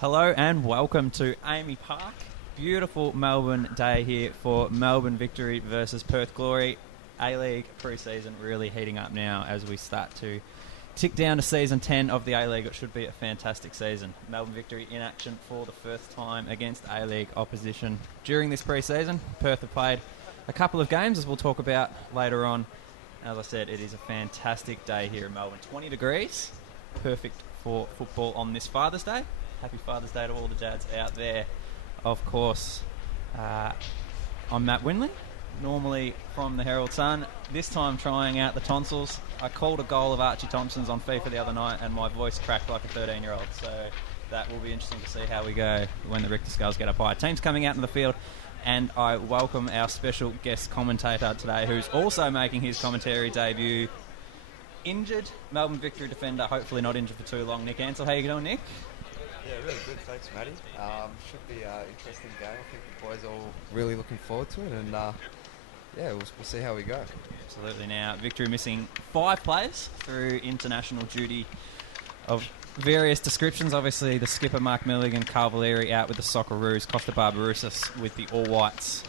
Hello and welcome to AAMI Park. Beautiful Melbourne day here for Melbourne Victory versus Perth Glory. A-League pre-season really heating up now as we start to tick down to season 10 of the A-League. It should be a fantastic season. Melbourne Victory in action for the first time against A-League opposition during this pre-season. Perth have played a couple of games, as we'll talk about later on. As I said, it is a fantastic day here in Melbourne. 20 degrees, perfect for football on this Father's Day. Happy Father's Day to all the dads out there. Of course, I'm Matt Winley, normally from the Herald Sun. This time trying out the tonsils. I called a goal of Archie Thompson's on FIFA the other night and my voice cracked like a 13-year-old. So that will be interesting to see how we go when the Richter scales get up high. Team's coming out in the field, and I welcome our special guest commentator today, who's also making his commentary debut. Injured Melbourne Victory defender, hopefully not injured for too long, Nick Ansell. How you doing, Nick? Yeah, really good. Thanks, Matty. Should be an interesting game. I think the boys are all really looking forward to it, and we'll see how we go. Absolutely. Now, Victory missing 5 players through international duty of various descriptions. Obviously, the skipper Mark Milligan, Carl Valeri out with the Socceroos, Costa Barbarouses with the All Whites,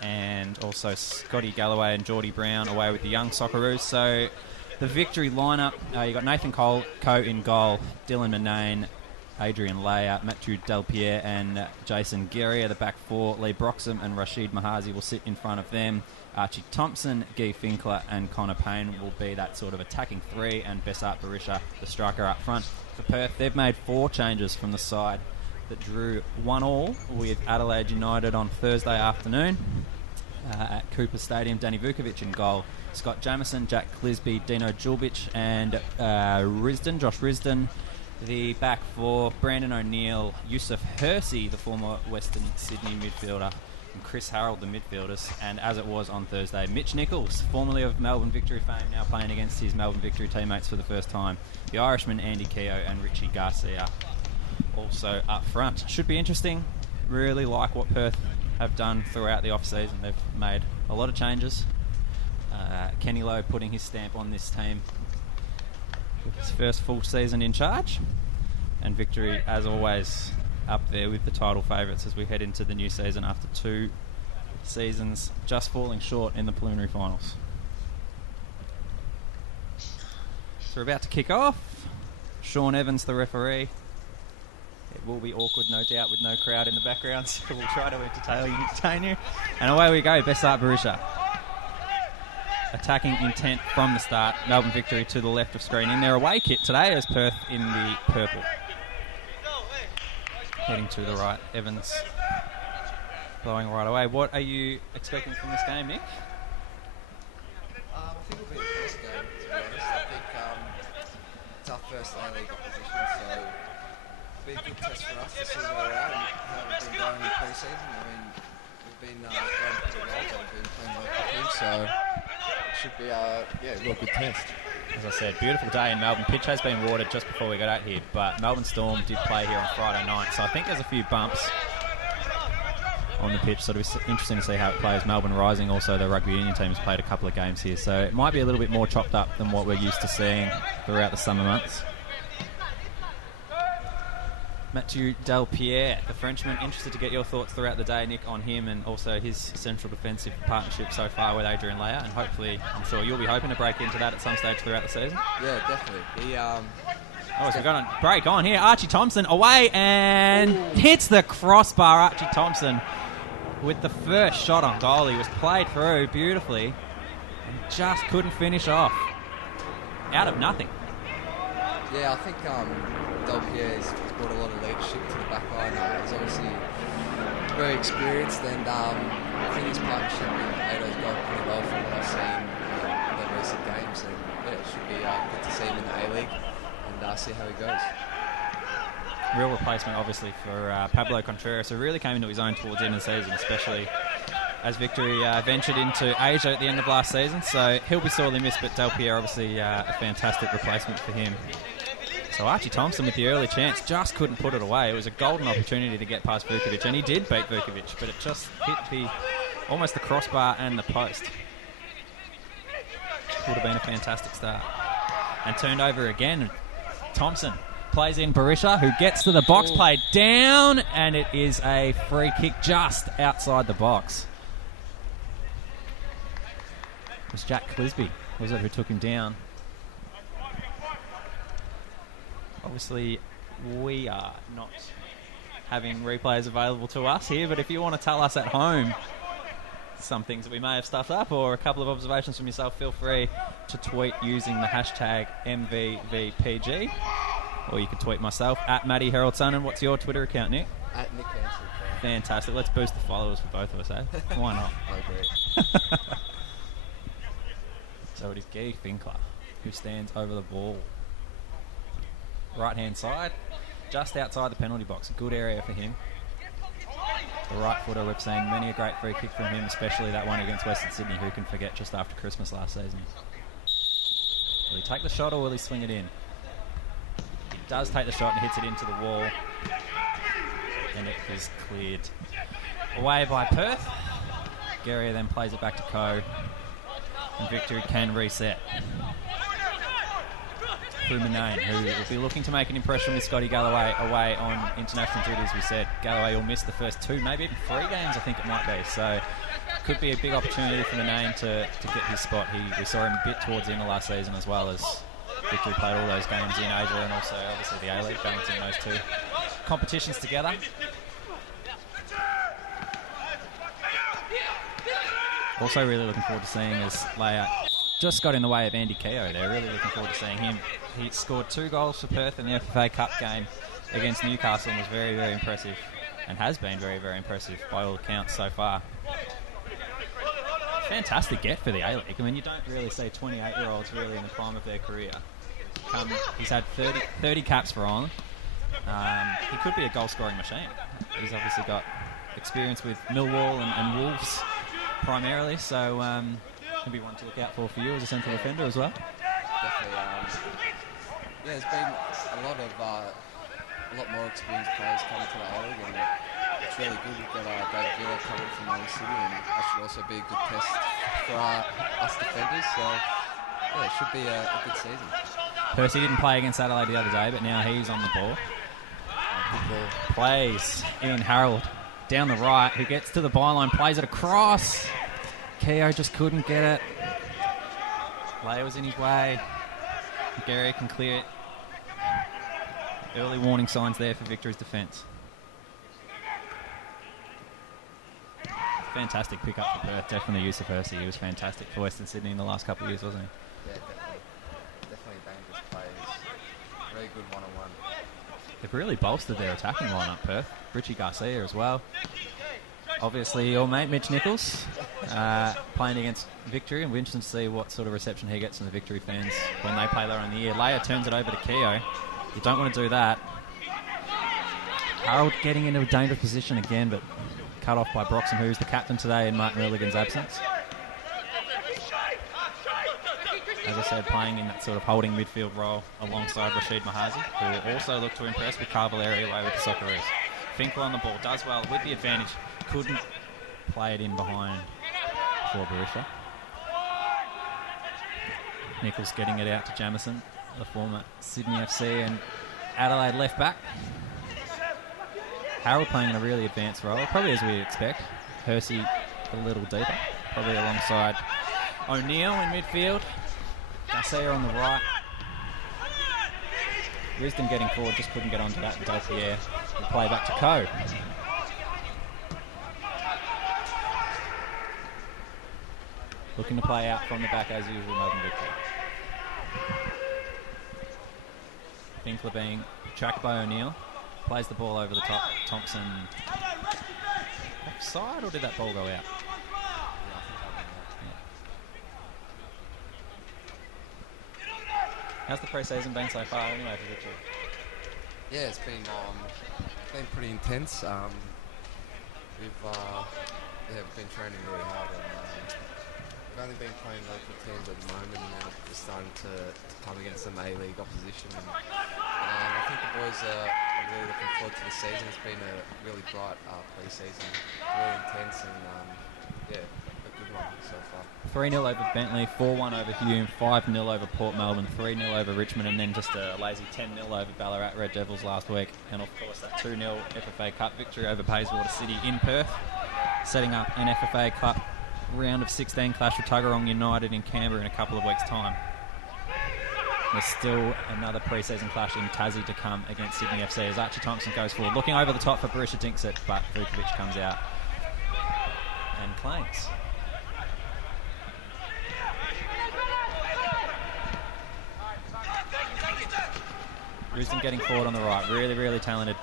and also Scotty Galloway and Geordie Brown away with the young Socceroos. So the Victory lineup, you got Nathan Coe in goal, Dylan Manane, Adrian Leia, Matthew Delpierre and Jason Guerry are the back four. Lee Broxham and Rashid Mahazi will sit in front of them. Archie Thompson, Guy Finkler and Connor Payne will be that sort of attacking three, and Bessart Barisha, the striker up front. For Perth, they've made 4 changes from the side that drew 1-1 with Adelaide United on Thursday afternoon at Cooper Stadium. Danny Vukovic in goal, Scott Jamieson, Jack Clisby, Dino Julbic and Josh Risdon. The back four, Brandon O'Neill, Yusuf Hersey, the former Western Sydney midfielder, and Chris Harrold, the midfielders. And as it was on Thursday, Mitch Nichols, formerly of Melbourne Victory fame, now playing against his Melbourne Victory teammates for the first time. The Irishman, Andy Keogh and Richie Garcia also up front. Should be interesting. Really like what Perth have done throughout the off-season. They've made a lot of changes. Kenny Lowe putting his stamp on this team. His first full season in charge, and Victory, as always, up there with the title favourites as we head into the new season after 2 seasons just falling short in the preliminary finals. So we're about to kick off. Sean Evans, the referee. It will be awkward, no doubt, with no crowd in the background, so we'll try to entertain you. And away we go, Bessart Barisha. Attacking intent from the start. Melbourne Victory to the left of screen in their away kit today, as Perth in the purple. Heading to the right, Evans blowing right away. What are you expecting from this game, Nick? I think it'll be the first game, to be honest. I think it's our first A-League opposition, so it'll be a good test for us to see where we're at and how we've been going in pre-season. I mean, we've been going pretty well, but we've been playing local teams, so it should be a real good test. As I said, beautiful day in Melbourne. Pitch has been watered just before we got out here, but Melbourne Storm did play here on Friday night, so I think there's a few bumps on the pitch, so it'll be interesting to see how it plays. Melbourne Rising, also the rugby union team, has played a couple of games here, so it might be a little bit more chopped up than what we're used to seeing throughout the summer months. Matthew Delpierre, the Frenchman. Interested to get your thoughts throughout the day, Nick, on him and also his central defensive partnership so far with Adrian Leia, and hopefully, I'm sure you'll be hoping to break into that at some stage throughout the season. Yeah, definitely. As we're going to break on here, Archie Thompson away and hits the crossbar. Archie Thompson with the first shot on goal. He was played through beautifully and just couldn't finish off. Out of nothing. Yeah, I think Delpierre has brought a lot of leadership to the back line. He's obviously very experienced, and I think his partnership with Ado's gone pretty well from what I've seen in the recent games. And see him in the A-League and see how he goes. Real replacement, obviously, for Pablo Contreras, who really came into his own towards the end of the season, especially as Victory ventured into Asia at the end of last season. So he'll be sorely missed, but Del Pierre, obviously, a fantastic replacement for him. So Archie Thompson with the early chance just couldn't put it away. It was a golden opportunity to get past Vukovic, and he did beat Vukovic, but it just hit almost the crossbar and the post. Would have been a fantastic start. And turned over again. Thompson plays in Barisha, who gets to the box, played down, and it is a free kick just outside the box. It was Jack Clisby, was it, who took him down. Obviously, we are not having replays available to us here, but if you want to tell us at home some things that we may have stuffed up or a couple of observations from yourself, feel free to tweet using the hashtag MVVPG, or you can tweet myself at Matty Herald Son. And what's your Twitter account, Nick? At Nick Hansel. Fantastic. Let's boost the followers for both of us, eh? Why not? I agree. So it is Gary Finkler who stands over the ball. Right-hand side, just outside the penalty box. A good area for him. The right footer, we've seen many a great free kick from him, especially that one against Western Sydney. Who can forget just after Christmas last season? Will he take the shot or will he swing it in? He does take the shot and hits it into the wall. And it is cleared away by Perth. Guerrier then plays it back to Coe. And Victory can reset. Through Manane, who will be looking to make an impression with Scotty Galloway away on international duty, as we said. Galloway will miss the first 2, maybe even 3 games, I think it might be. So could be a big opportunity for Manane to get his spot. We saw him a bit towards the end of last season, as well as Victory played all those games in Asia and also obviously the A-League, balancing those 2 competitions together. Also really looking forward to seeing his layout. Just got in the way of Andy Keogh there. Really looking forward to seeing him. He scored 2 goals for Perth in the FFA Cup game against Newcastle and was very, very impressive, and has been very, very impressive by all accounts so far. Fantastic get for the A-League. I mean, you don't really see 28-year-olds really in the prime of their career. He's had 30 caps for Ireland. He could be a goal-scoring machine. He's obviously got experience with Millwall and Wolves primarily, so he'll be one to look out for you as a central defender as well. Definitely. There's been a lot more experienced players coming to the A-League, and it's really good. We've got David Villa coming from Melbourne City, and that should also be a good test for us defenders. So it should be a good season. Percy didn't play against Adelaide the other day, but now he's on the ball. Good ball. Plays in Harold down the right, who gets to the byline, plays it across. Keogh just couldn't get it. Leia was in his way. Gary can clear it. Early warning signs there for Victory's defence. Fantastic pick-up for Perth. Definitely use of Percy. He was fantastic for Western Sydney in the last couple of years, wasn't he? Yeah, definitely dangerous players. Very good one-on-one. They've really bolstered their attacking lineup, Perth. Richie Garcia as well. Obviously, your mate Mitch Nichols playing against Victory, and we're interested to see what sort of reception he gets from the Victory fans when they play later in the year. Leia turns it over to Keogh. You don't want to do that. Harold getting into a dangerous position again, but cut off by Broxham, who's the captain today in Martin Milligan's absence. As I said, playing in that sort of holding midfield role alongside Rashid Mahazi, who also looked to impress with Cavalieri away with the Socceroos. Finkel on the ball, does well with the advantage. Couldn't play it in behind for Barisha. Nichols getting it out to Jamison, the former Sydney FC and Adelaide left back. Harold playing in a really advanced role, probably as we expect. Hersey a little deeper, probably alongside O'Neill in midfield. Garcia on the right. Wisdom getting forward, just couldn't get onto that. Del Pierre will play back to Coe. Looking to play out from the back as usual, Melbourne Victory. Finkler being tracked by O'Neill. Plays the ball over the top. Thompson. Offside, or did that ball go out? How's the pre-season been so far anyway for Victory? Yeah, it's been pretty intense. We've been training really hard, and we've only been playing local teams at the moment, and now we're starting to come against some A-League opposition. And I think the boys are really looking forward to the season. It's been a really bright pre-season, really intense, and a good one so far. 3-0 over Bentley, 4-1 over Hume, 5-0 over Port Melbourne, 3-0 over Richmond, and then just a lazy 10-0 over Ballarat Red Devils last week. And of course that 2-0 FFA Cup victory over Bayswater City in Perth, setting up an FFA Cup round of 16 clash with Tuggeranong United in Canberra in a couple of weeks' time. There's still another pre-season clash in Tassie to come against Sydney FC as Archie Thompson goes forward, looking over the top for Barisha Dinksett, but Vukovic comes out and claims. Risdon getting forward on the right, really, really talented.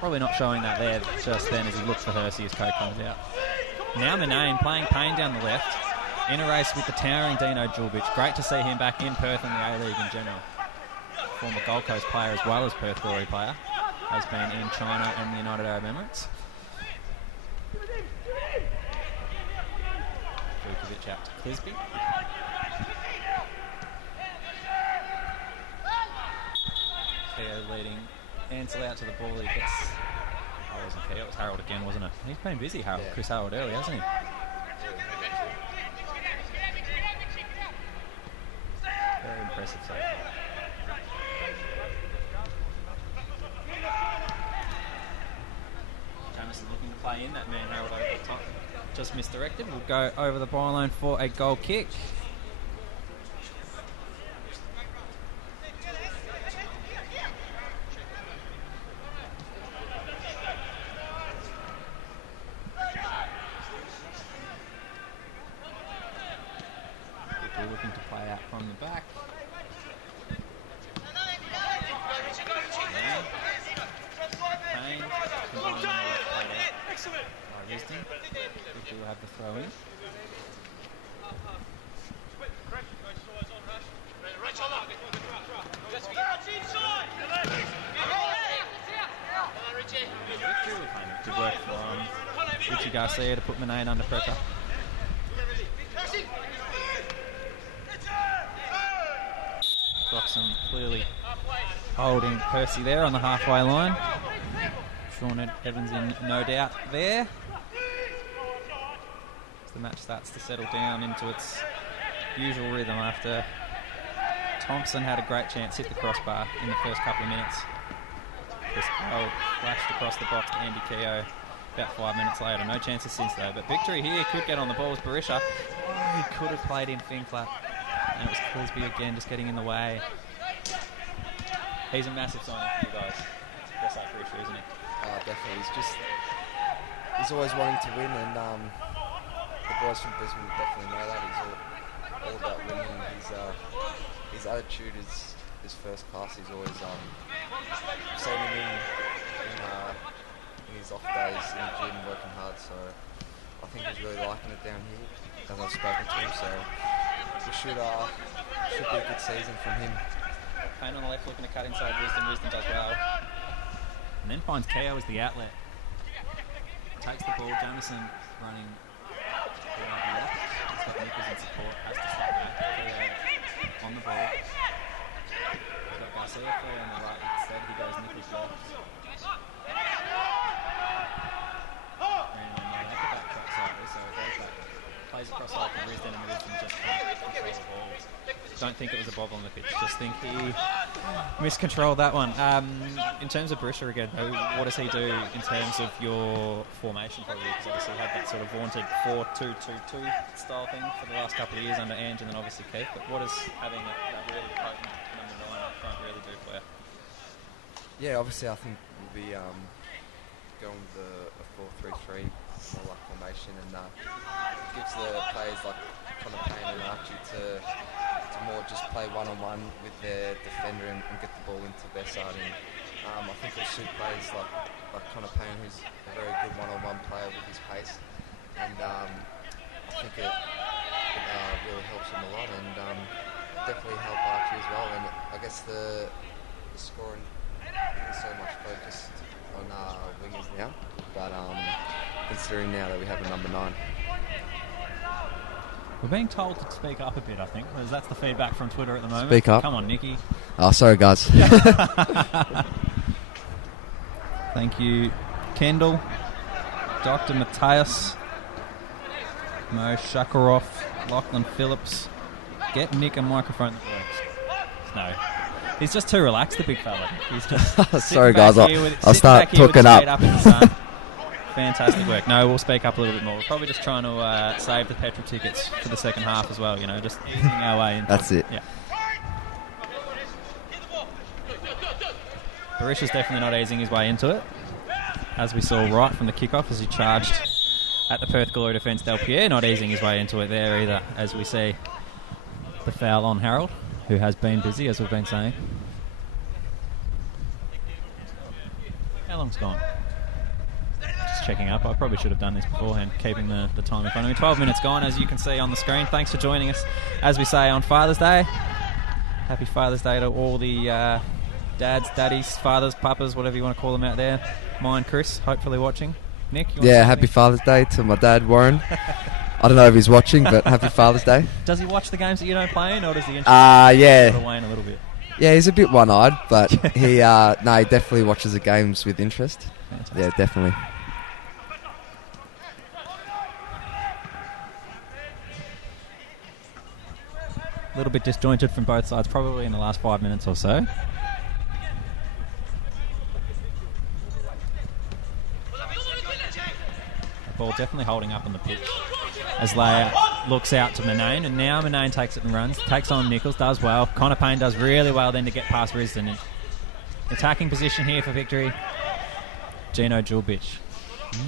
Probably not showing that there just then as he looks for Hersey as Coe comes out. Now Manane playing Payne down the left, in a race with the towering Dino Julbic. Great to see him back in Perth and the A-League in general. Former Gold Coast player as well as Perth Glory player. Has been in China and the United Arab Emirates. Vukovic out to Clisby. Keogh leading Ansel out to the ball. He gets... Oh, it wasn't Keogh, it was Harold again, wasn't it? He's been busy, Harold. Yeah. Chris Harold early, hasn't he? Very impressive so far. Jamison looking to play in that man, Harold over the top. Just misdirected. Will go over the byline for a goal kick. Looking to play out from the back. Payne combining the left plate out by Risdon. Victory will have the throw in. Victory will claim it. Good work from Richie Garcia to put Manane under pressure. Broxham clearly holding Percy there on the halfway line. Sean Evans in no doubt there. As the match starts to settle down into its usual rhythm after Thompson had a great chance, hit the crossbar in the first couple of minutes. Chris Harold flashed across the box to Andy Keogh about 5 minutes later. No chances since though, but Victory here could get on the ball as Barisha. Oh, he could have played in fin flat. And it was Clisby again just getting in the way. He's a massive signing for you guys. That's that for issue, isn't he? Definitely. He's always wanting to win, and the boys from Brisbane definitely know that. He's all about winning. His attitude is first class. He's always seen him in his off days in the gym working hard. So I think he's really liking it down here as I've spoken to him. So it should be a good season from him. Payne on the left looking to cut inside Risdon. Risdon does well. And then finds Keogh as the outlet. Takes the ball. Jamison running around the left. He's got Nichols in support. Has to step back. Keogh on the ball. He's got Garcia there on the right. Instead he goes Nichols left. And they put that track sideways, so it goes back. Plays across side from Risdon, and Risdon just can't control the ball. Don't think it was a bob on the pitch, just think he miscontrolled that one. In terms of Barisha again, what does he do in terms of your formation probably? Because obviously he had that sort of vaunted 4-2-2-2 style thing for the last couple of years under Ange and then obviously Keith, but what does having that really potent number 9 up front really do for you? Yeah, obviously I think we'll be going with a 4-3-3 more like formation, and gives the players like Connor Payne and Archie to more just play one-on-one with their defender and get the ball into their side. And I think it'll suit players like Connor Payne, who's a very good one-on-one player with his pace, and I think it really helps him a lot. And definitely help Archie as well, and I guess the scoring isn't so much focused on wingers now, but considering now that we have a number 9. We're being told to speak up a bit, I think, because that's the feedback from Twitter at the moment. Speak up. Come on, Nicky. Oh, sorry, guys. Thank you, Kendall, Dr. Matthias, Mo Shakarov, Lachlan Phillips. Get Nick a microphone that works. No. He's just too relaxed, the big fella. He's just sorry, guys. I'll start talking up. In the sun. Fantastic work. No, we'll speak up a little bit more. We're probably just trying to save the petrol tickets for the second half as well, just easing our way into That's it. Yeah. Barisha's definitely not easing his way into it, as we saw right from the kickoff as he charged at the Perth Glory defence. Del Pierre not easing his way into it there either, as we see the foul on Harold, who has been busy, as we've been saying. How long's gone? Just checking up. I probably should have done this beforehand, keeping the time in front of me. 12 minutes gone, as you can see on the screen. Thanks for joining us, as we say, on Father's Day. Happy Father's Day to all the dads, daddies, fathers, papas, whatever you want to call them out there. Mine, Chris, hopefully watching. Nick, you want to say happy anything? Father's Day to my dad, Warren. I don't know if he's watching, but happy Father's Day. Does he watch the games that you don't play in, or does he interest yeah. sort of wane a little bit? Yeah, he's a bit one-eyed, but he definitely watches the games with interest. Fantastic. Yeah, definitely. A little bit disjointed from both sides, probably in the last 5 minutes or so. The ball definitely holding up on the pitch as Leia looks out to Manane, and now Manane takes it and runs, takes on Nichols, does well. Connor Payne does really well then to get past Risdon. Attacking position here for Victory. Gino Julbic.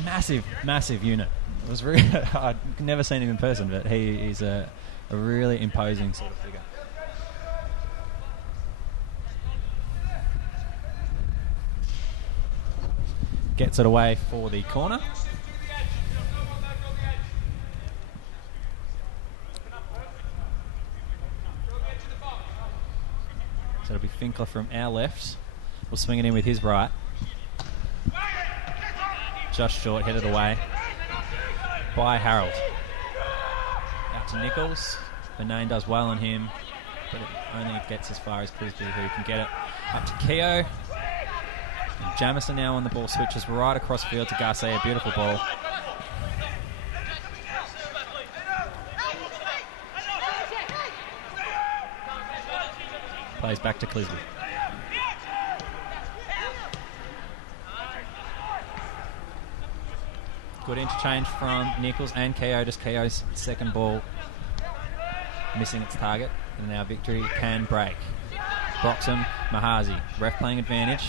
Massive unit. It was really I'd never seen him in person, but he's a really imposing sort of figure. Gets it away for the corner. So it'll be Finkler from our left. We'll swing it in with his right. Just short, headed away by Harold. Out to Nichols. Benane does well on him, but it only gets as far as Clisby, who can get it up to Keogh. And Jamison now on the ball, switches right across field to Garcia. Beautiful ball. Plays back to Clisby. Good interchange from Nichols and Keogh. Just Keogh's second ball missing its target. And now Victory can break. Broxham, Mahazi. Ref playing advantage.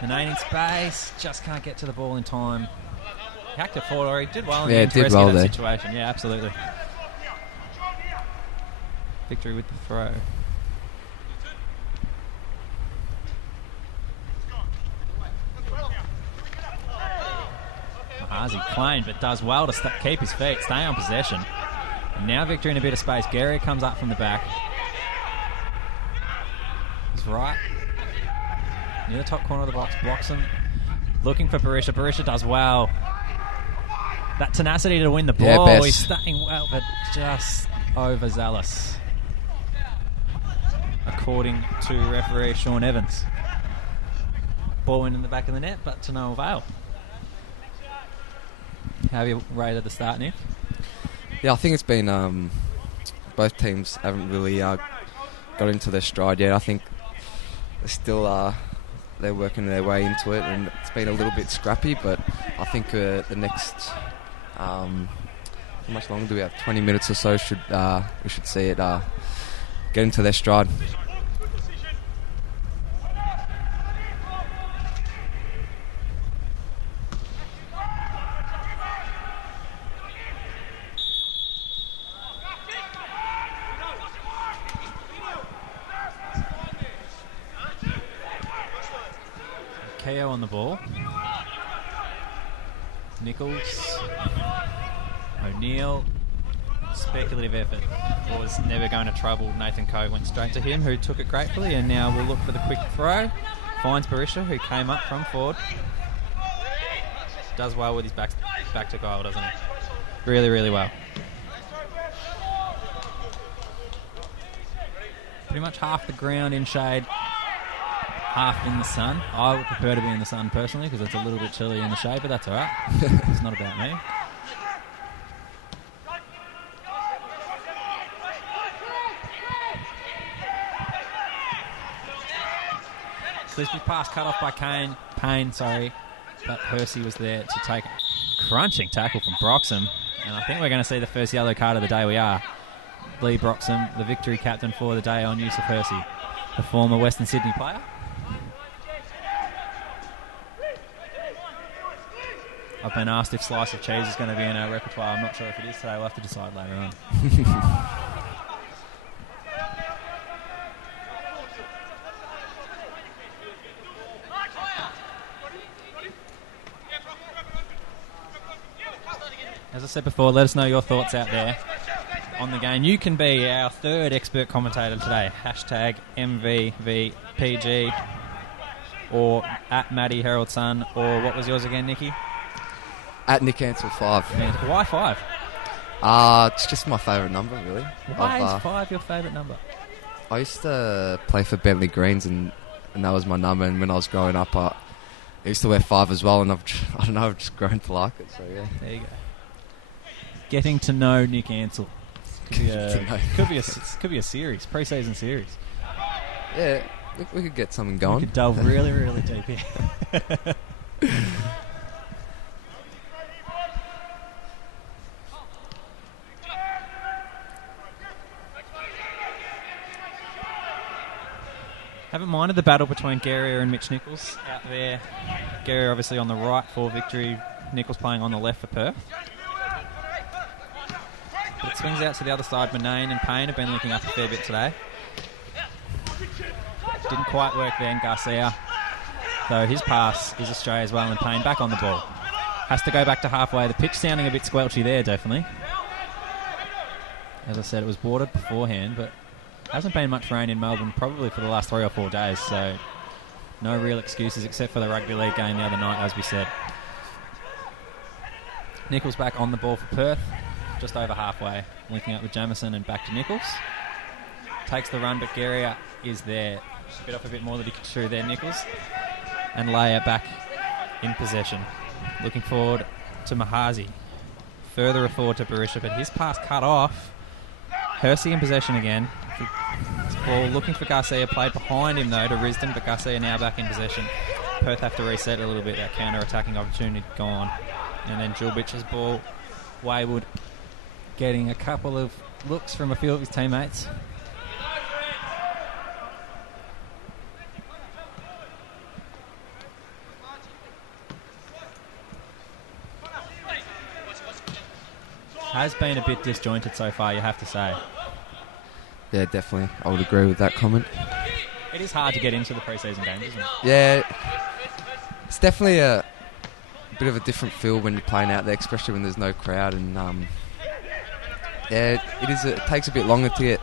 Manane in space. Just can't get to the ball in time. Hacked it forward. He did well in the end to rescue that situation. Yeah, absolutely. Victory with the throw. Mahazi claimed, but does well to keep his feet, stay on possession. And now Victory in a bit of space. Gary comes up from the back. He's right. Near the top corner of the box, blocks him. Looking for Barisha. Barisha does well. That tenacity to win the ball. Yeah, he's staying well, but just overzealous, according to referee Sean Evans. Ball went in the back of the net, but to no avail. How have you rated the start, Nick? Yeah, I think it's been... both teams haven't really got into their stride yet. I think they're still... they're working their way into it, and it's been a little bit scrappy, but I think the next... how much longer do we have? 20 minutes or so. We should see it get into their stride. Keogh on the ball. Nichols. O'Neill. speculative effort was never going to trouble Nathan Coe. Went straight to him, who took it gratefully, and now we'll look for the quick throw. Finds Barisha, who came up from forward. Does well with his back to goal, doesn't he? Really, really well. Pretty much half the ground in shade, half in the sun. I would prefer to be in the sun personally because it's a little bit chilly in the shade, but that's all right. It's not about me. Clisby's pass cut off by Payne, but Hersey was there to take a crunching tackle from Broxham, and I think we're going to see the first yellow card of the day. We are. Lee Broxham, the Victory captain for the day, on use of Hersey, the former Western Sydney player. I've been asked if slice of cheese is going to be in our repertoire. I'm not sure if it is today. We'll have to decide later on. As I said before, let us know your thoughts out there on the game. You can be our third expert commentator today. Hashtag MVVPG or at Matty Herald Sun, or what was yours again, Nicky? At Nick Ansel 5. Why 5? It's just my favourite number, really. Why is 5 your favourite number? I used to play for Bentley Greens, and that was my number. And when I was growing up, I used to wear 5 as well, and I've just grown to like it. So yeah. There you go. Getting to know Nick Ansell. Could be a series, pre-season series. Yeah, we could get something going. We could delve really, really deep here. Haven't minded the battle between Guerrier and Mitch Nichols out there. Guerrier obviously on the right for Victory, Nichols playing on the left for Perth. But it swings out to the other side. Manane and Payne have been linking up a fair bit today. Didn't quite work then, Garcia. Though his pass is astray as well, and Payne back on the ball. Has to go back to halfway. The pitch sounding a bit squelchy there, definitely. As I said, it was watered beforehand, but hasn't been much rain in Melbourne probably for the last 3 or 4 days, so no real excuses except for the rugby league game the other night, as we said. Nichols back on the ball for Perth, just over halfway, linking up with Jamison and back to Nichols. Takes the run, but Guerrier is there. Bit off a bit more than he could chew there, Nichols. And Leia back in possession. Looking forward to Mahazi. Further forward to Barisha, but his pass cut off. Hersey in possession again. Ball looking for Garcia, played behind him though to Risdon, but Garcia now back in possession. Perth have to reset a little bit, that counter-attacking opportunity gone. And then Julbich's ball, wayward, getting a couple of looks from a few of his teammates. Has been a bit disjointed so far, you have to say. Yeah, definitely. I would agree with that comment. It is hard to get into the pre-season games, isn't it? Yeah, it's definitely a bit of a different feel when you're playing out there, especially when there's no crowd. And yeah, it is. It takes a bit longer to get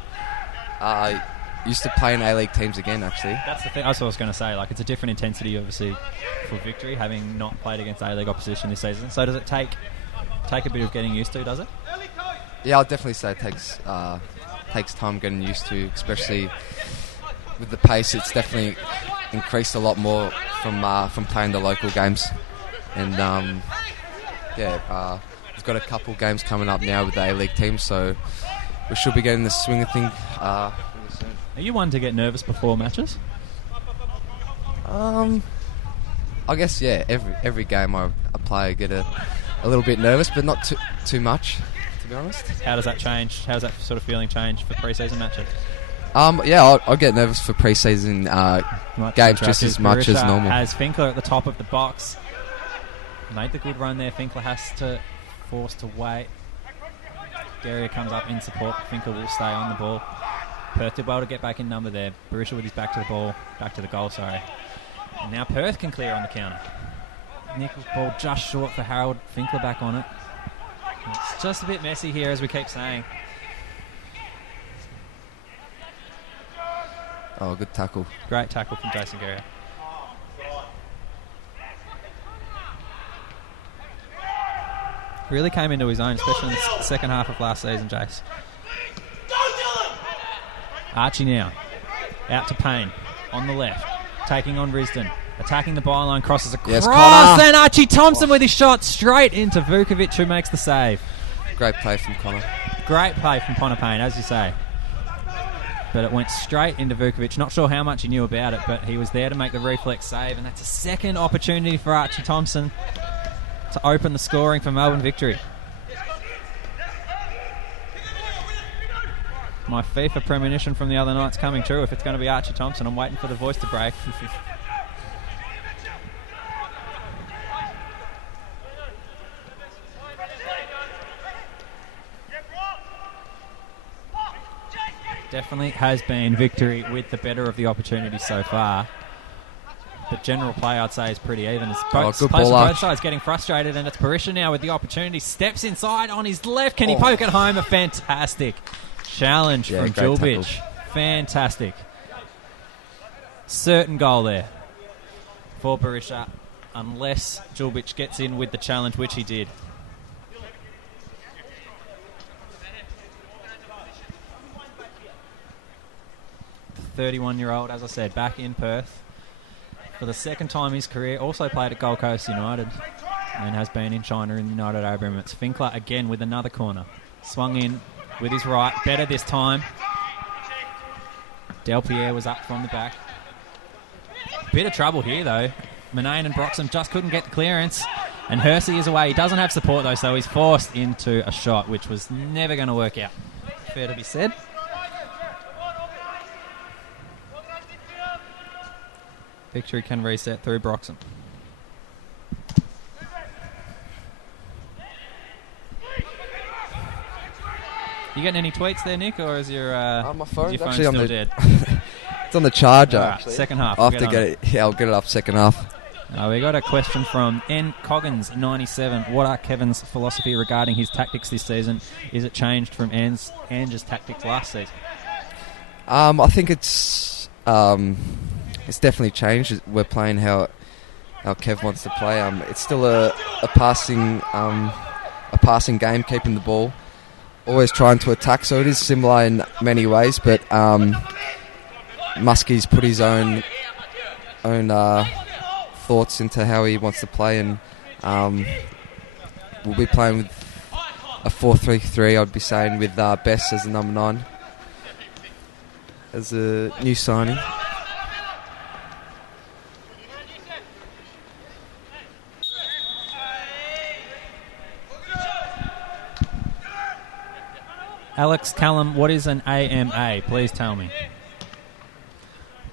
used to playing A-League teams again. Actually, that's the thing. That's what I was going to say. Like, it's a different intensity, obviously, for Victory, having not played against A-League opposition this season. So does it take a bit of getting used to? Does it? Yeah, I'll definitely say it takes time getting used to, especially with the pace. It's definitely increased a lot more from playing the local games, and we've got a couple games coming up now with the A-League team, so we should be getting the swing of thing really soon. Are you one to get nervous before matches? I guess yeah. Every game I play, I get a little bit nervous, but not too much, to be honest. How does that change? How does that sort of feeling change for pre-season matches? Yeah, I'll get nervous for pre-season games just as much as normal. Has Finkler at the top of the box. Made the good run there. Finkler has to force to wait. Guerrier comes up in support. Finkler will stay on the ball. Perth did well to get back in number there. Barisha with his back to the ball, back to the goal, sorry. And now Perth can clear on the counter. Nichols' ball just short for Harold. Finkler back on it. It's just a bit messy here, as we keep saying. Oh, good tackle. Great tackle from Jason Guerrier. Really came into his own, especially in the second half of last season, Jace. Archie now. Out to Payne. On the left. Taking on Risdon. Attacking the byline. Crosses across. Yes, Connor. And Archie Thompson with his shot straight into Vukovic, who makes the save. Great play from Connor. Great play from Connor Payne, as you say. But it went straight into Vukovic. Not sure how much he knew about it, but he was there to make the reflex save. And that's a second opportunity for Archie Thompson to open the scoring for Melbourne Victory. My FIFA premonition from the other night's coming true. If it's going to be Archie Thompson, I'm waiting for the voice to break. Definitely has been Victory with the better of the opportunities so far. But general play, I'd say, is pretty even. It's both, good players ball on up. both sides getting frustrated, and it's Barisha now with the opportunity. Steps inside on his left. Can he poke it home? A fantastic challenge from great Julbic. tackle. Fantastic. Certain goal there for Barisha, unless Julbic gets in with the challenge, which he did. The 31-year-old, as I said, back in Perth for the second time in his career. Also played at Gold Coast United and has been in China in the United Arab Emirates. Finkler again with another corner. Swung in with his right. Better this time. Del Pierre was up from the back. Bit of trouble here, though. Manane and Broxham just couldn't get the clearance. And Hersey is away. He doesn't have support, though, so he's forced into a shot, which was never going to work out. Fair to be said. Victory can reset through Broxham. You getting any tweets there, Nick, or is your my phone's is your phone actually still on the dead? It's on the charger. All right, Actually. second half. I'll we'll have to get on get it. Yeah, I'll get it up second half. We got a question from N. Coggins, 97. What are Kevin's philosophy regarding his tactics this season? Is it changed from Ange's tactics last season? I think it's definitely changed. We're playing how Kev wants to play. It's still a passing game, keeping the ball, always trying to attack. So it is similar in many ways, but Muskie's put his own thoughts into how he wants to play, and we'll be playing with a 4-3-3. I'd be saying with Bess as the number 9 as a new signing. Alex Callum, what is an AMA? Please tell me.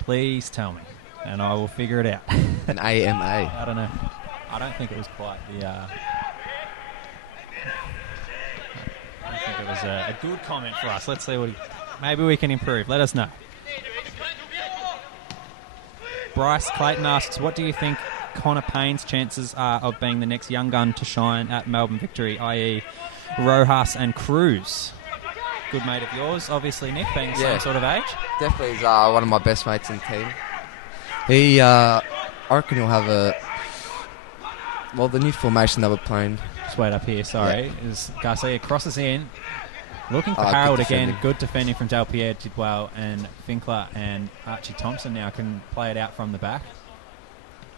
Please tell me, and I will figure it out. An AMA. I don't know. I don't think it was quite the... I don't think it was a good comment for us. Let's see what... Maybe we can improve. Let us know. Bryce Clayton asks, what do you think Connor Payne's chances are of being the next young gun to shine at Melbourne Victory, i.e. Rojas and Cruz? Good mate of yours, obviously, Nick, being the same sort of age. Definitely is one of my best mates in the team. He, I reckon he'll have the new formation that we're playing. Just wait up here, sorry. Yeah. Is Garcia crosses in, looking for Good Harold defending. again. Good defending from Del Pierre did well, and Finkler and Archie Thompson now can play it out from the back.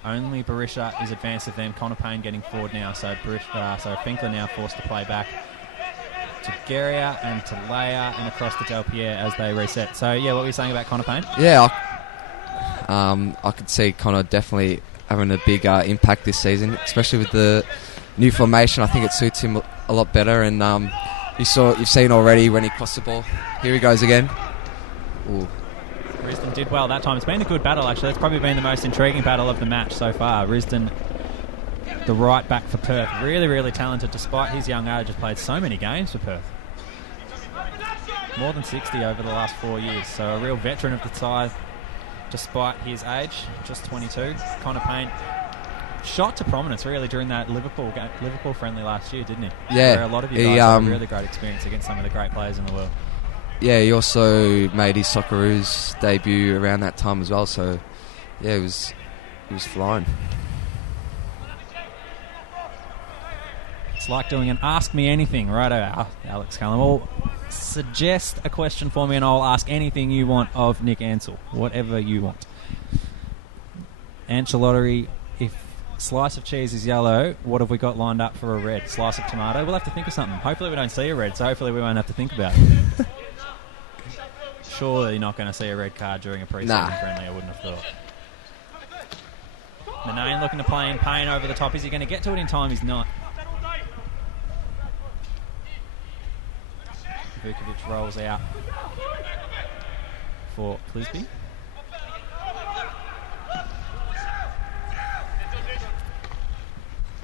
Only Barisha is advanced of them. Connor Payne getting forward now, so Finkler now forced to play back to Guerrier and to Leia and across to Del Pierre as they reset. So, yeah, what were you saying about Connor Payne? Yeah, I could see Connor definitely having a big impact this season, especially with the new formation. I think it suits him a lot better, and you've seen already when he crossed the ball. Here he goes again. Ooh. Risdon did well that time. It's been a good battle, actually. It's probably been the most intriguing battle of the match so far. Risdon, the right back for Perth, really, really talented despite his young age. Has played so many games for Perth. More than 60 over the last 4 years. So a real veteran of the side despite his age, just 22. Connor Payne shot to prominence really during that Liverpool friendly last year, didn't he? Yeah. Where a lot of you guys had a really great experience against some of the great players in the world. Yeah, he also made his Socceroos debut around that time as well. So, yeah, he was flying. It's like doing an Ask Me Anything, right, Alex Cullen? Well, suggest a question for me and I'll ask anything you want of Nick Ansell, whatever you want. Ancelotti, if slice of cheese is yellow, what have we got lined up for a red? Slice of tomato? We'll have to think of something. Hopefully we don't see a red, so hopefully we won't have to think about it. Surely you're not going to see a red card during a pre-season friendly, I wouldn't have thought. Manane looking to play in pain over the top. Is he going to get to it in time? He's not. Vukovic rolls out for Clisby.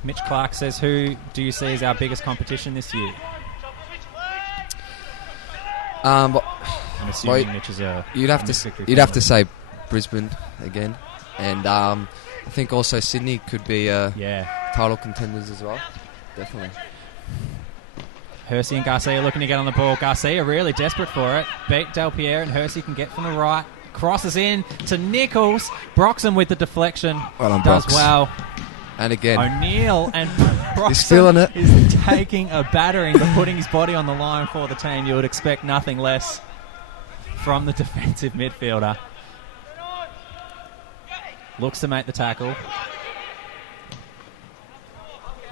Mitch Clark says, who do you see as our biggest competition this year? I'm assuming Mitch is a... You'd have to say Brisbane again. And I think also Sydney could be title contenders as well. Definitely. Hersey and Garcia looking to get on the ball. Garcia really desperate for it. Beat Del Pierre, and Hersey can get from the right. Crosses in to Nichols. Broxham with the deflection. Well done, does Brox. well. And again, O'Neill and Broxham he's feeling it. is taking a battering, but putting his body on the line for the team. You would expect nothing less from the defensive midfielder. Looks to make the tackle.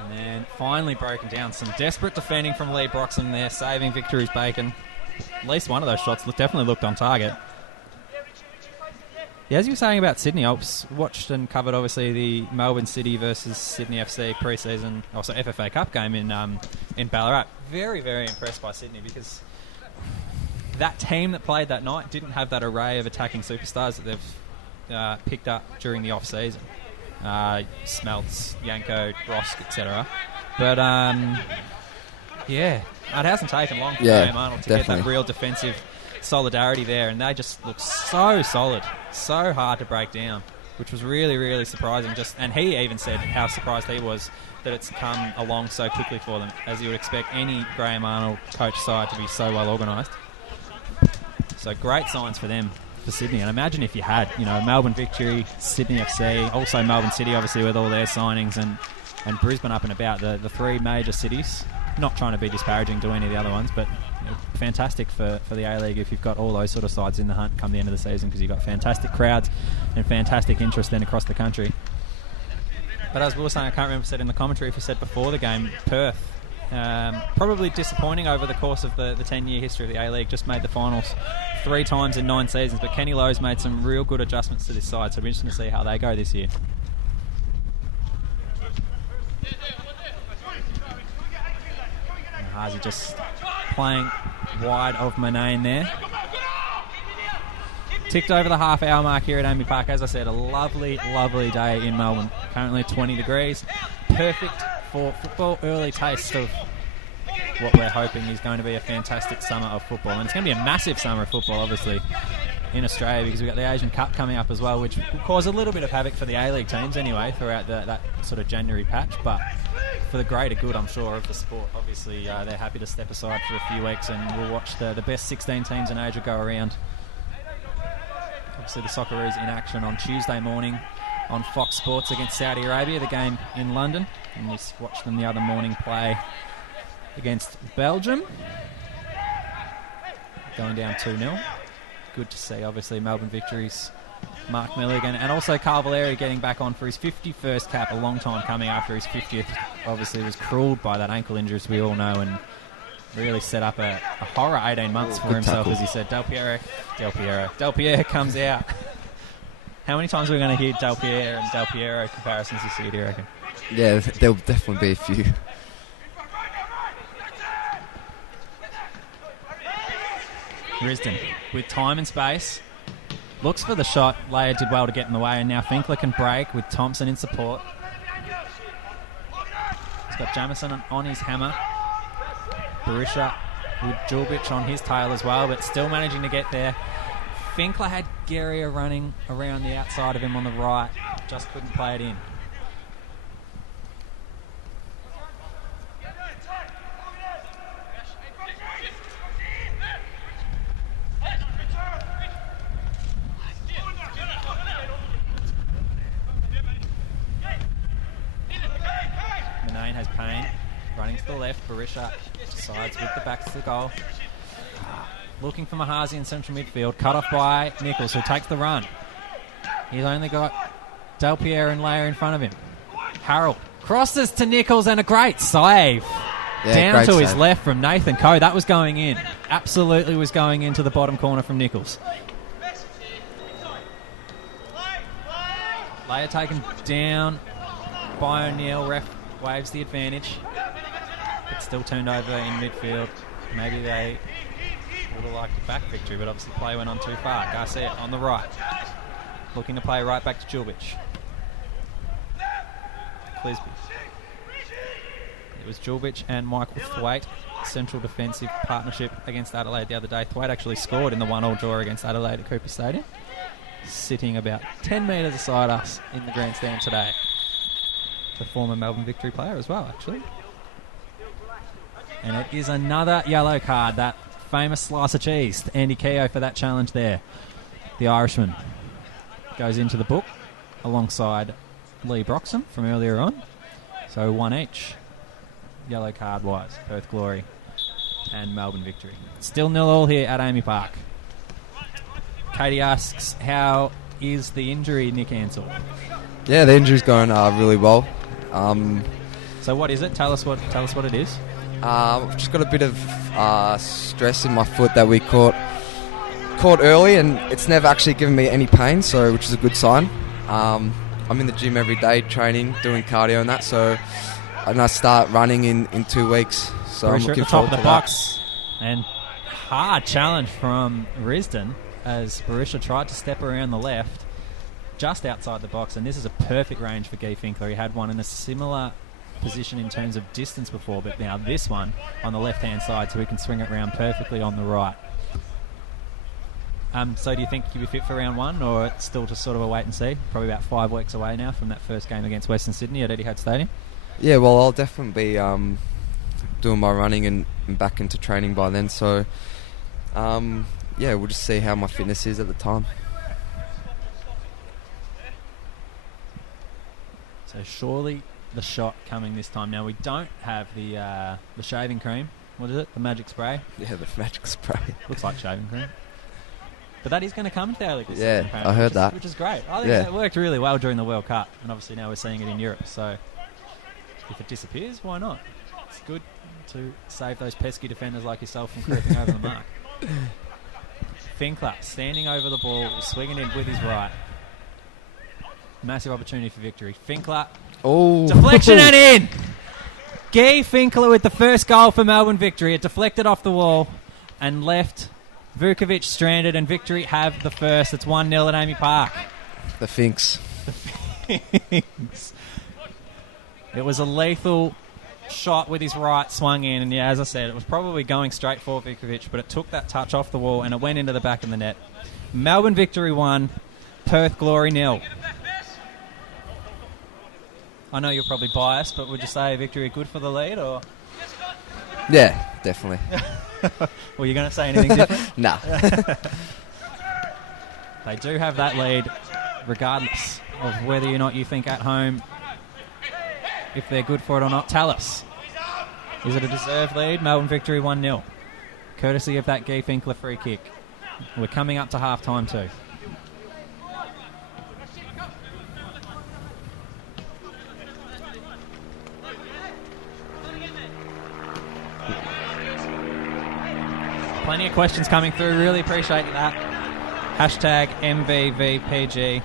And then finally broken down. Some desperate defending from Lee Broxham there, saving Victory's bacon. At least one of those shots definitely looked on target. Yeah, as you were saying about Sydney, I watched and covered obviously the Melbourne City versus Sydney FC pre-season, also FFA Cup game in Ballarat. Very, very impressed by Sydney because that team that played that night didn't have that array of attacking superstars that they've picked up during the off-season. Smelts, Yanko, Rosk, etc. But it hasn't taken long for Graham Arnold to get that real defensive solidarity there, and they just look so solid, so hard to break down, which was really, really surprising. And he even said how surprised he was that it's come along so quickly for them, as you would expect any Graham Arnold coach side to be so well organised. So great signs for them. For Sydney, and imagine if you had, Melbourne Victory, Sydney FC, also Melbourne City, obviously with all their signings, and Brisbane up and about, the three major cities. Not trying to be disparaging to any of the other ones, but fantastic for the A-League if you've got all those sort of sides in the hunt come the end of the season, because you've got fantastic crowds and fantastic interest then across the country. But as we were saying, I can't remember if I said in the commentary, if I said before the game, Perth. Probably disappointing over the course of the 10-year history of the A-League. Just made the finals 3 times in 9 seasons, but Kenny Lowe's made some real good adjustments to this side, so it'll be interesting to see how they go this year. And Hazy just playing wide of Manane there. Ticked over the half-hour mark here at AAMI Park. As I said, a lovely, lovely day in Melbourne. Currently 20 degrees. Perfect for football. Early taste of what we're hoping is going to be a fantastic summer of football. And it's going to be a massive summer of football, obviously, in Australia, because we've got the Asian Cup coming up as well, which will cause a little bit of havoc for the A-League teams anyway throughout that sort of January patch. But for the greater good, I'm sure, of the sport, obviously they're happy to step aside for a few weeks, and we'll watch the best 16 teams in Asia go around. Obviously the Socceroos in action on Tuesday morning on Fox Sports against Saudi Arabia, the game in London. And we watched them the other morning play against Belgium. Going down 2-0. Good to see, obviously, Melbourne Victory's Mark Milligan, and also Carl Valeri getting back on for his 51st cap, a long time coming after his 50th. Obviously was cruelled by that ankle injury, as we all know, and really set up a horror 18 months for himself, as he said. Del Pierre comes out. How many times are we going to hear Del Pierre and Del Piero comparisons this year, do you reckon? Yeah, there'll definitely be a few. Risdon with time and space. Looks for the shot. Leia did well to get in the way, and now Finkler can break with Thompson in support. He's got Jamison on his hammer. Barisha with Djulbic on his tail as well, but still managing to get there. Finkler had Guerrier running around the outside of him on the right. Just couldn't play it in. left. Barisha decides with the back to the goal. Looking for Mahazi in central midfield. Cut off by Nichols, who takes the run. He's only got Del Pierre and Leia in front of him. Harold crosses to Nichols and a great save. Yeah, Down to his save. left from Nathan Coe. That was going in. Absolutely was going into the bottom corner from Nichols. Leia taken down by O'Neill. Ref waves the advantage. But still turned over in midfield. Maybe they would have liked a back victory, but obviously play went on too far. Garcia on the right. Looking to play right back to Julbic. Clisby. It was Julbic and Michael Thwaite, central defensive partnership against Adelaide the other day. Thwaite actually scored in the 1-1 draw against Adelaide at Cooper Stadium. Sitting about 10 metres aside us in the grandstand today. The former Melbourne Victory player as well, actually. And it is another yellow card, that famous slice of cheese. Andy Keogh for that challenge there. The Irishman goes into the book alongside Lee Broxham from earlier on. So one each, yellow card wise, Perth Glory and Melbourne Victory. Still 0-0 here at AAMI Park. Katie asks, how is the injury, Nick Ansell? Yeah, the injury's going really well. So what is it? Tell us what it is. I've just got a bit of stress in my foot that we caught early, and it's never actually given me any pain, so which is a good sign. I'm in the gym every day training, doing cardio and that, and I start running in 2 weeks. So I'm looking at the top forward of the to box, and hard challenge from Risdon as Barisha tried to step around the left, just outside the box, and this is a perfect range for Guy Finkler. He had one in a similar position in terms of distance before, but now this one on the left-hand side, so he can swing it around perfectly on the right. So do you think you'll be fit for round one, or it's still just sort of a wait and see? Probably about 5 weeks away now from that first game against Western Sydney at Etihad Stadium. Yeah, well, I'll definitely be doing my running and back into training by then, so yeah, we'll just see how my fitness is at the time. So surely the shot coming this time. Now we don't have the shaving cream. What is it? The magic spray? Yeah, the magic spray. Looks like shaving cream. But that is going to come to our league this Yeah, season, apparently, I heard that. Which is great. I think Yeah. it worked really well during the World Cup, and obviously now we're seeing it in Europe. So if it disappears, why not? It's good to save those pesky defenders like yourself from creeping over the mark. Finkler standing over the ball, swinging in with his right. Massive opportunity for victory. Finkler, deflection and in! Guy Finkler with the first goal for Melbourne Victory. It deflected off the wall and left Vukovic stranded, and Victory have the first. It's 1-0 at AAMI Park. The Finks. It was a lethal shot with his right, swung in, and yeah, as I said, it was probably going straight for Vukovic, but it took that touch off the wall and it went into the back of the net. Melbourne Victory 1, Perth Glory 0. I know you're probably biased, but would you say Victory are good for the lead, or? Yeah, definitely. Were you going to say anything different? Nah. They do have that lead, regardless of whether or not you think at home if they're good for it or not. Tell us. Is it a deserved lead? Melbourne Victory 1-0. Courtesy of that Guy Finkler free kick. We're coming up to half-time too. Plenty of questions coming through. Really appreciate that. Hashtag MVVPG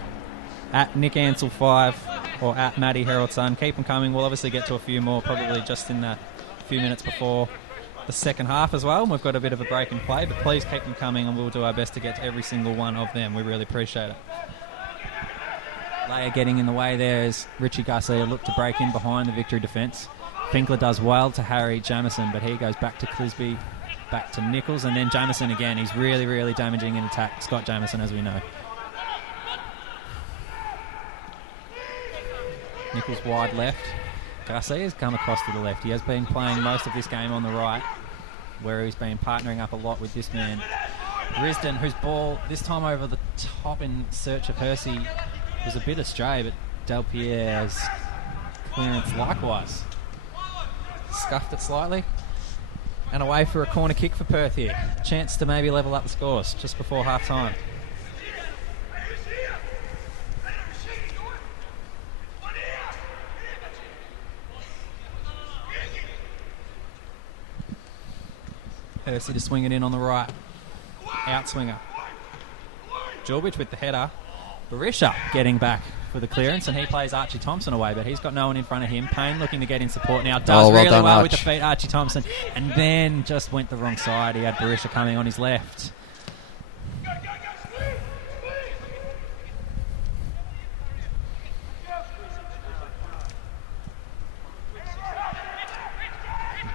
at Nick Ansell 5 or at Matty Heraldson. Keep them coming. We'll obviously get to a few more probably just in that few minutes before the second half as well. We've got a bit of a break in play, but please keep them coming and we'll do our best to get to every single one of them. We really appreciate it. Leia getting in the way there as Richie Garcia looked to break in behind the Victory defence. Finkler does well to Harry Jamieson, but he goes back to Clisby, back to Nichols, and then Jamieson again. He's really, really damaging in attack. Scott Jamieson, as we know. Nichols wide left. Garcia's come across to the left. He has been playing most of this game on the right, where he's been partnering up a lot with this man. Risdon, whose ball, this time over the top in search of Hersey, was a bit astray, but Del Pierre's clearance likewise scuffed it slightly. And away for a corner kick for Perth here. Chance to maybe level up the scores just before half-time. Percy to swing it in on the right. Outswinger. Jorvich with the header. Barisha getting back for the clearance, and he plays Archie Thompson away, but he's got no one in front of him. Payne looking to get in support now. Does really done, well Arch. with the feet, Archie Thompson, and then just went the wrong side. He had Barisha coming on his left.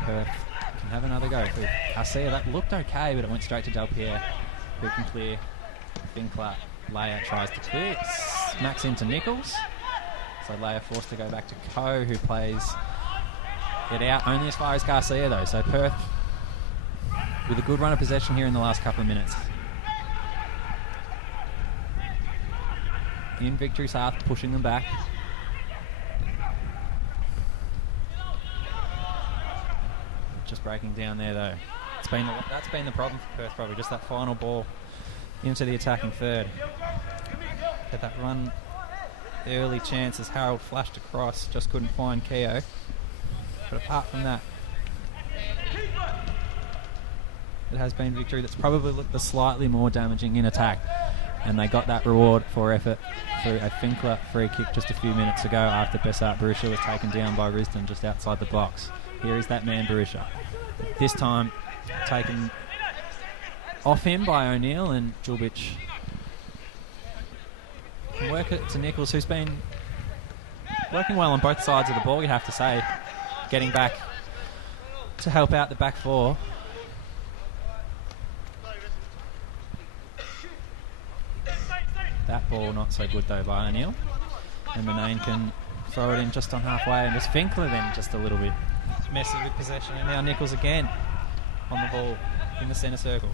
Perth can have another go through Garcia. That looked okay, but it went straight to Del Pierre, who can clear. Finkler. Leia tries to clear. Smacks into Nichols. So Leia forced to go back to Coe, who plays it out only as far as Garcia, though. So Perth with a good run of possession here in the last couple of minutes. In Victory's half, pushing them back. Just breaking down there, though. That's been the problem for Perth, probably. Just that final ball into the attacking third. Had that run early chance as Harold flashed across, just couldn't find Keogh. But apart from that, it has been Victory that's probably looked the slightly more damaging in attack, and they got that reward for effort through a Finkler free kick just a few minutes ago after Bessart Barisha was taken down by Risdon just outside the box. Here is that man Barisha, this time taken off him by O'Neill, and Julbich can work it to Nichols, who's been working well on both sides of the ball, you have to say, getting back to help out the back four. That ball not so good though by O'Neill, and Manane can throw it in just on halfway, and just Finkler then just a little bit messy with possession, and now Nichols again on the ball in the centre circle.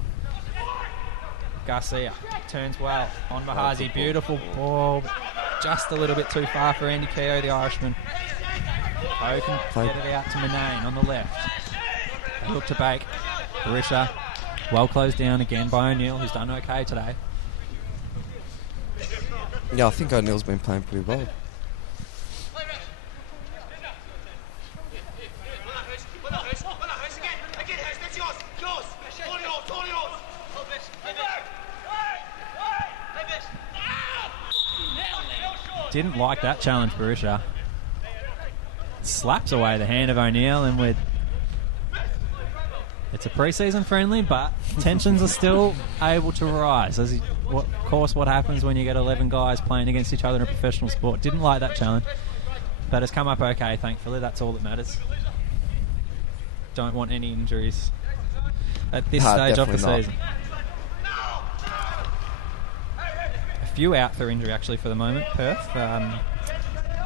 Garcia turns well on Mahazi. Beautiful ball, just a little bit too far for Andy Keogh, the Irishman. Keogh can get it out to Manane on the left. They look to bake. Barisha well closed down again by O'Neill, who's done okay today. Yeah, I think O'Neill's been playing pretty well. Didn't like that challenge, Barisha. Slaps away the hand of O'Neill, and it's a pre-season friendly, but tensions are still able to rise. Of course, what happens when you get 11 guys playing against each other in a professional sport. Didn't like that challenge, but it's come up okay, thankfully. That's all that matters. Don't want any injuries at this stage of the season. A few out for injury, actually, for the moment. Perth.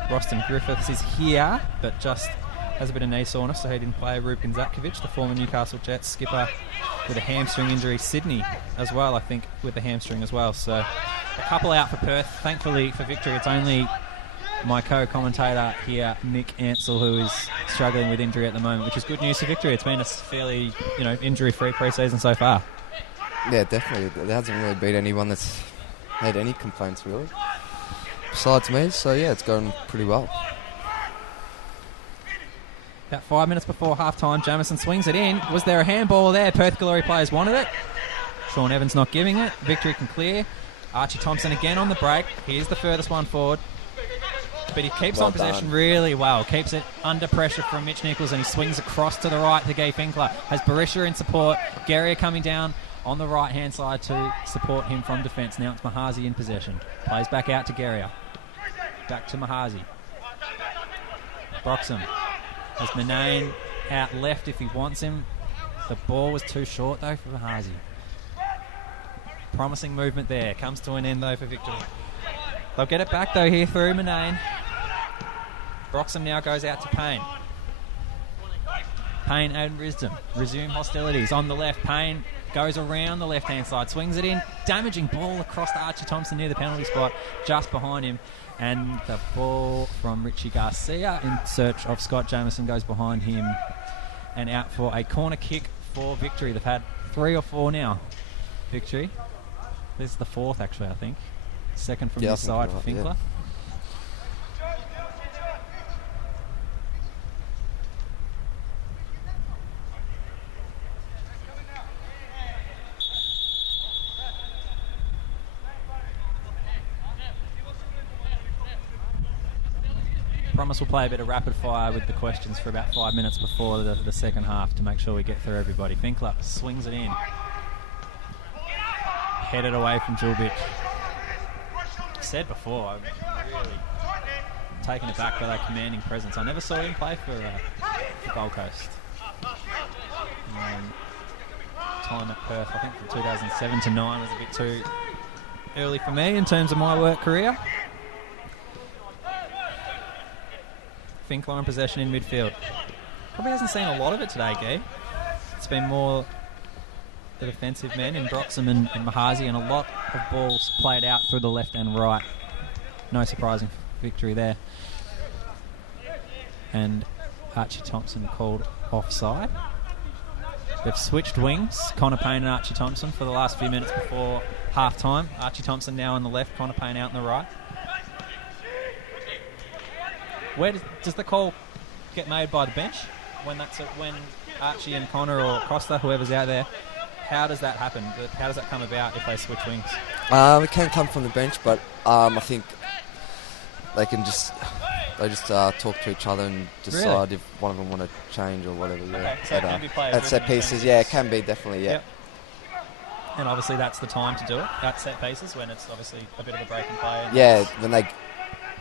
Roston Griffiths is here, but just has a bit of knee soreness, so he didn't play. Rubin Zatkovic, the former Newcastle Jets skipper, with a hamstring injury. Sydney as well, I think, with a hamstring as well. So a couple out for Perth. Thankfully for Victory, it's only my co-commentator here, Nick Ansell, who is struggling with injury at the moment, which is good news for Victory. It's been a fairly, injury-free pre-season so far. Yeah, definitely. There hasn't really been anyone that's had any complaints, really, besides me. So, yeah, it's going pretty well. About 5 minutes before half-time, Jamison swings it in. Was there a handball there? Perth Glory players wanted it. Sean Evans not giving it. Victory can clear. Archie Thompson again on the break. Here's the furthest one forward. But he keeps on possession really well. Keeps it under pressure from Mitch Nichols, and he swings across to the right to Guy Finkler. Has Barisha in support. Guerrier coming down on the right-hand side to support him from defence. Now it's Mahazi in possession. Plays back out to Guerrier. Back to Mahazi. Broxham has Manane out left if he wants him. The ball was too short, though, for Mahazi. Promising movement there. Comes to an end, though, for Victory. They'll get it back, though, here through Manane. Broxham now goes out to Payne. Payne and Risdon resume hostilities on the left. Payne goes around the left-hand side, swings it in. Damaging ball across to Archie Thompson near the penalty spot, just behind him. And the ball from Richie Garcia in search of Scott Jamison goes behind him and out for a corner kick for Victory. They've had 3 or 4 now. Victory. This is the 4th, actually, I think. Second from this side for Finkler. Yeah. Promise we'll play a bit of rapid fire with the questions for about 5 minutes before the second half to make sure we get through everybody. Finkler swings it in. Headed away from Julbic. Said before, I'm really taken aback by that commanding presence. I never saw him play for Gold Coast. Time at Perth, I think from 2007 to 9 was a bit too early for me in terms of my work career. Finkler in possession in midfield. Probably hasn't seen a lot of it today, Guy. It's been more the defensive men in Broxham and Mahazi, and a lot of balls played out through the left and right. No surprising victory there. And Archie Thompson called offside. They've switched wings, Connor Payne and Archie Thompson, for the last few minutes before half-time. Archie Thompson now on the left, Connor Payne out on the right. Where does the call get made by the bench when Archie and Connor or Costa, whoever's out there? How does that happen? How does that come about if they switch wings? It can come from the bench, but I think they just talk to each other and decide if one of them want to change or whatever. Yeah. Okay, so it can be players at set pieces, yeah, it can be definitely, yeah. Yep. And obviously that's the time to do it at set pieces when it's obviously a bit of a break in play. Yeah, when they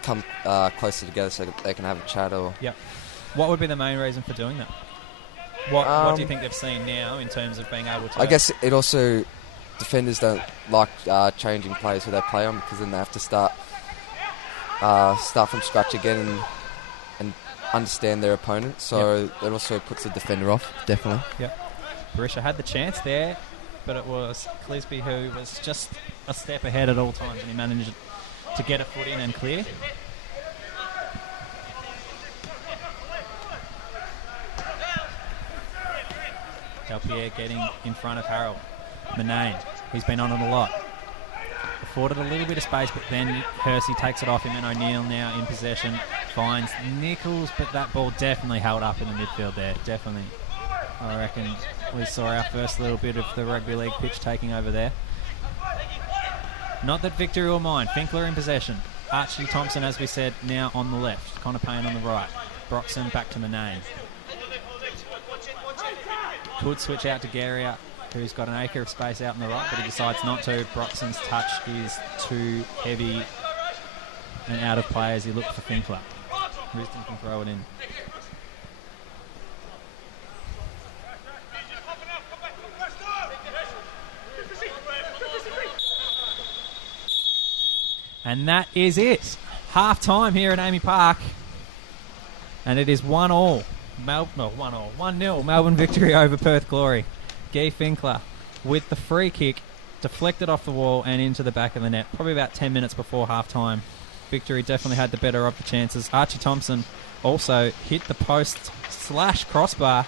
come closer together so they can have a chat or... Yep. What would be the main reason for doing that? What do you think they've seen now in terms of being able to... I guess it also... Defenders don't like changing players who they play on, because then they have to start from scratch again and understand their opponent. So it also puts the defender off, definitely. Yep. Barisha had the chance there, but it was Clisby who was just a step ahead at all times, and he managed to get a foot in and clear. Delpierre getting in front of Harold. Manane, he's been on it a lot. Afforded a little bit of space, but then Hersey takes it off him, and O'Neill now in possession finds Nichols, but that ball definitely held up in the midfield there. Definitely. I reckon we saw our first little bit of the rugby league pitch taking over there. Not that Victory will mind. Finkler in possession. Archie Thompson, as we said, now on the left. Connor Payne on the right. Broxham back to Manane. Could switch out to Garia, who's got an acre of space out on the right, but he decides not to. Broxham's touch is too heavy and out of play as he looked for Finkler. Risdon can throw it in. And that is it. Half time here at AAMI Park. And it is 1-0. 1-0. Melbourne Victory over Perth Glory. Guy Finkler with the free kick, deflected off the wall and into the back of the net. Probably about 10 minutes before half time. Victory definitely had the better of the chances. Archie Thompson also hit the post / crossbar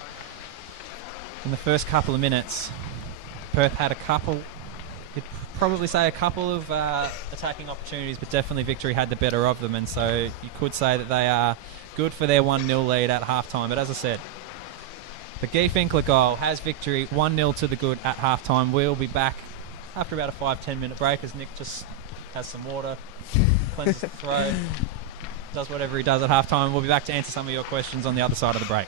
in the first couple of minutes. Perth had a couple... You'd probably say a couple of attacking opportunities, but definitely Victory had the better of them, and so you could say that they are good for their 1-0 lead at half-time. But as I said, the Guy Finkler goal has Victory 1-0 to the good at half-time. We'll be back after about a 5-10 minute break as Nick just has some water, cleanses the throat, does whatever he does at half-time. We'll be back to answer some of your questions on the other side of the break.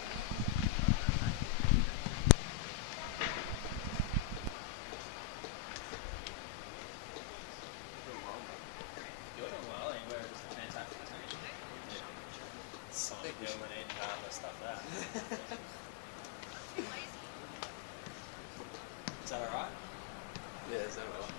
Is that alright? Yeah, is that right?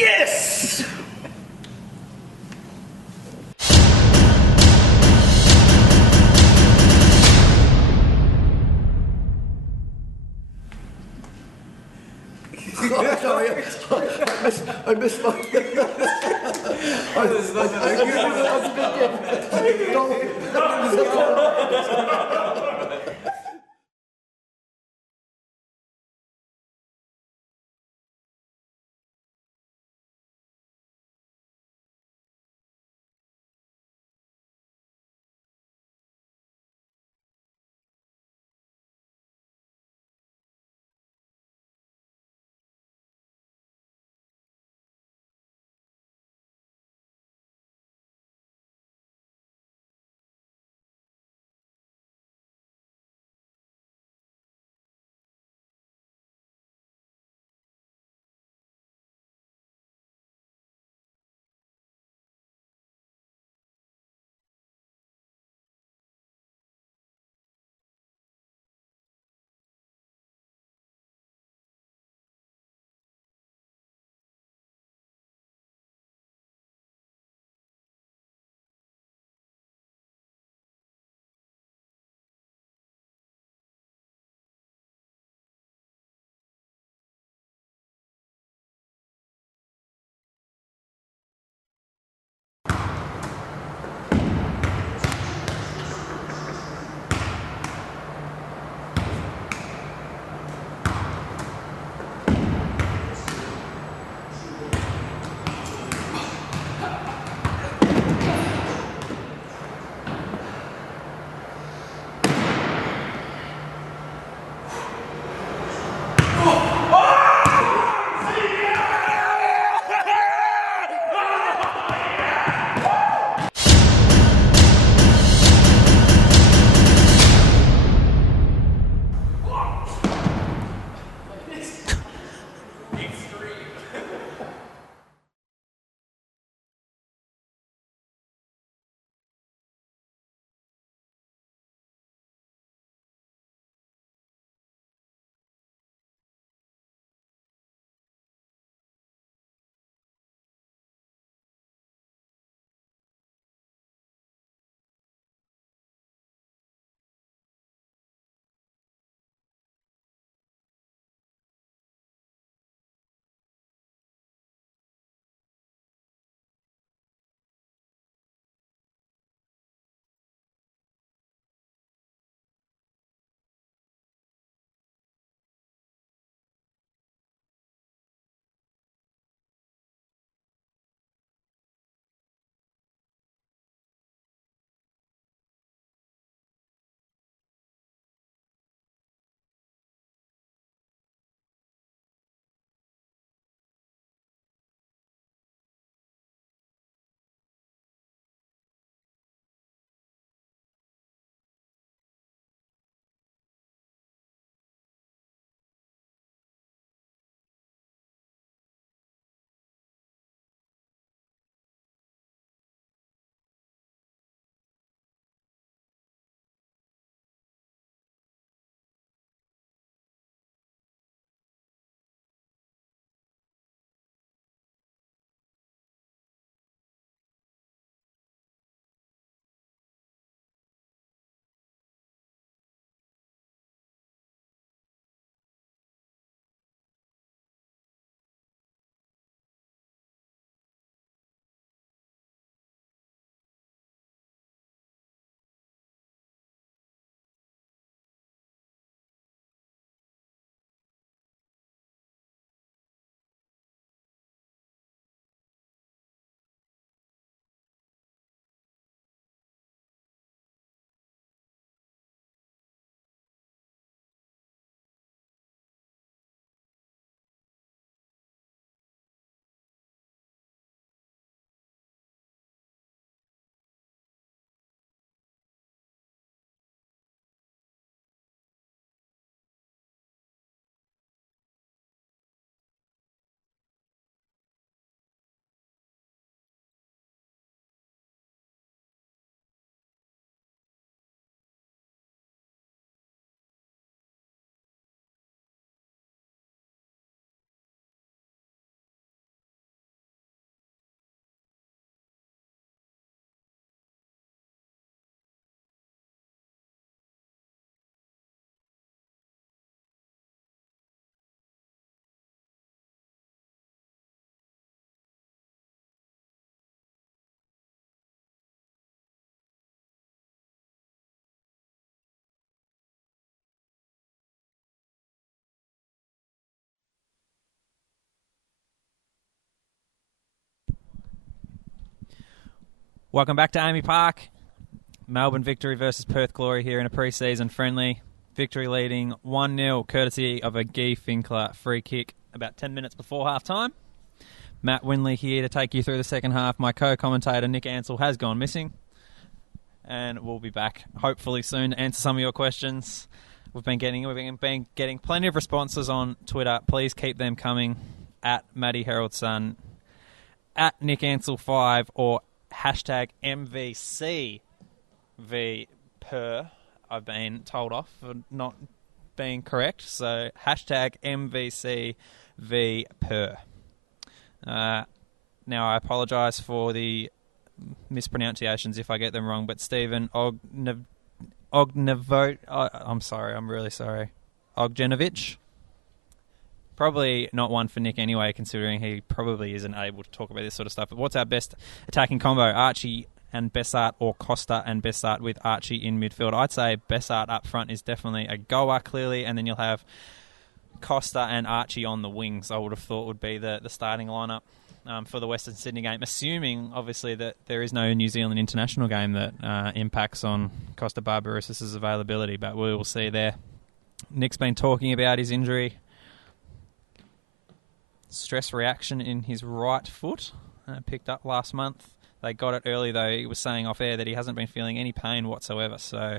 Yes! Sorry, I missed my. Welcome back to AAMI Park. Melbourne Victory versus Perth Glory here in a pre-season friendly. Victory leading 1-0, courtesy of a Guy Finkler free kick about 10 minutes before half-time. Matt Winley here to take you through the second half. My co-commentator Nick Ansell has gone missing, and we'll be back hopefully soon to answer some of your questions. We've been getting plenty of responses on Twitter. Please keep them coming at Matty Heraldson, at Nick Ansell5, or hashtag MVCV per. I've been told off for not being correct, so hashtag MVCV per. Now I apologise for the mispronunciations if I get them wrong, but Stephen I'm sorry, I'm really sorry. Ogjenovich. Probably not one for Nick anyway, considering he probably isn't able to talk about this sort of stuff. But what's our best attacking combo? Archie and Bessart, or Costa and Bessart with Archie in midfield? I'd say Bessart up front is definitely a goer, clearly, and then you'll have Costa and Archie on the wings, I would have thought would be the starting lineup for the Western Sydney game, assuming, obviously, that there is no New Zealand international game that impacts on Costa Barbarouses' availability, but we will see there. Nick's been talking about his injury. Stress reaction in his right foot, picked up last month. They got it early, though. He was saying off air that he hasn't been feeling any pain whatsoever, so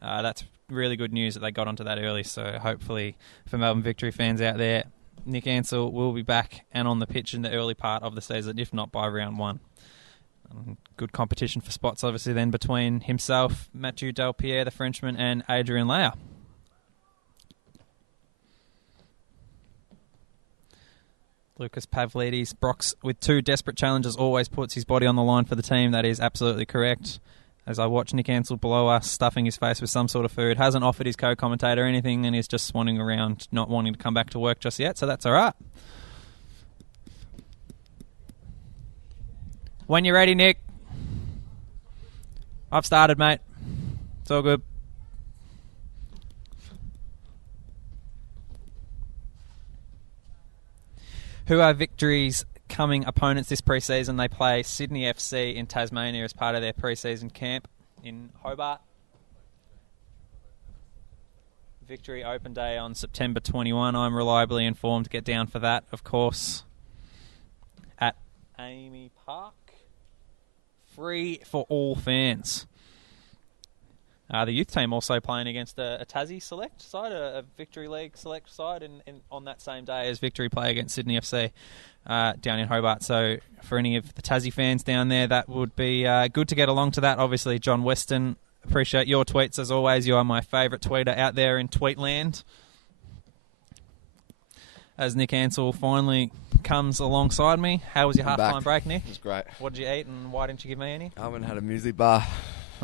that's really good news that they got onto that early. So hopefully for Melbourne Victory fans out there, Nick Ansell will be back and on the pitch in the early part of the season, if not by round one. Good competition for spots, obviously, then between himself, Mathieu Delpierre, the Frenchman, and Adrian Leia. Lucas Pavlidis, Brox, with 2 desperate challenges, always puts his body on the line for the team. That is absolutely correct. As I watch Nick Ansell below us, stuffing his face with some sort of food, hasn't offered his co-commentator anything, and is just swanning around, not wanting to come back to work just yet, so that's all right. When you're ready, Nick. I've started, mate. It's all good. Who are Victory's coming opponents this pre-season? They play Sydney FC in Tasmania as part of their pre-season camp in Hobart. Victory Open Day on September 21. I'm reliably informed. Get down for that, of course, at AAMI Park. Free for all fans. The youth team also playing against a Tassie select side, a Victory League select side, on that same day as Victory play against Sydney FC down in Hobart. So for any of the Tassie fans down there, that would be good to get along to that. Obviously, John Weston, appreciate your tweets as always. You are my favourite tweeter out there in Tweetland. As Nick Ansell finally comes alongside me. How was your half-time break, Nick? It was great. What did you eat, and why didn't you give me any? I haven't had a muesli bar.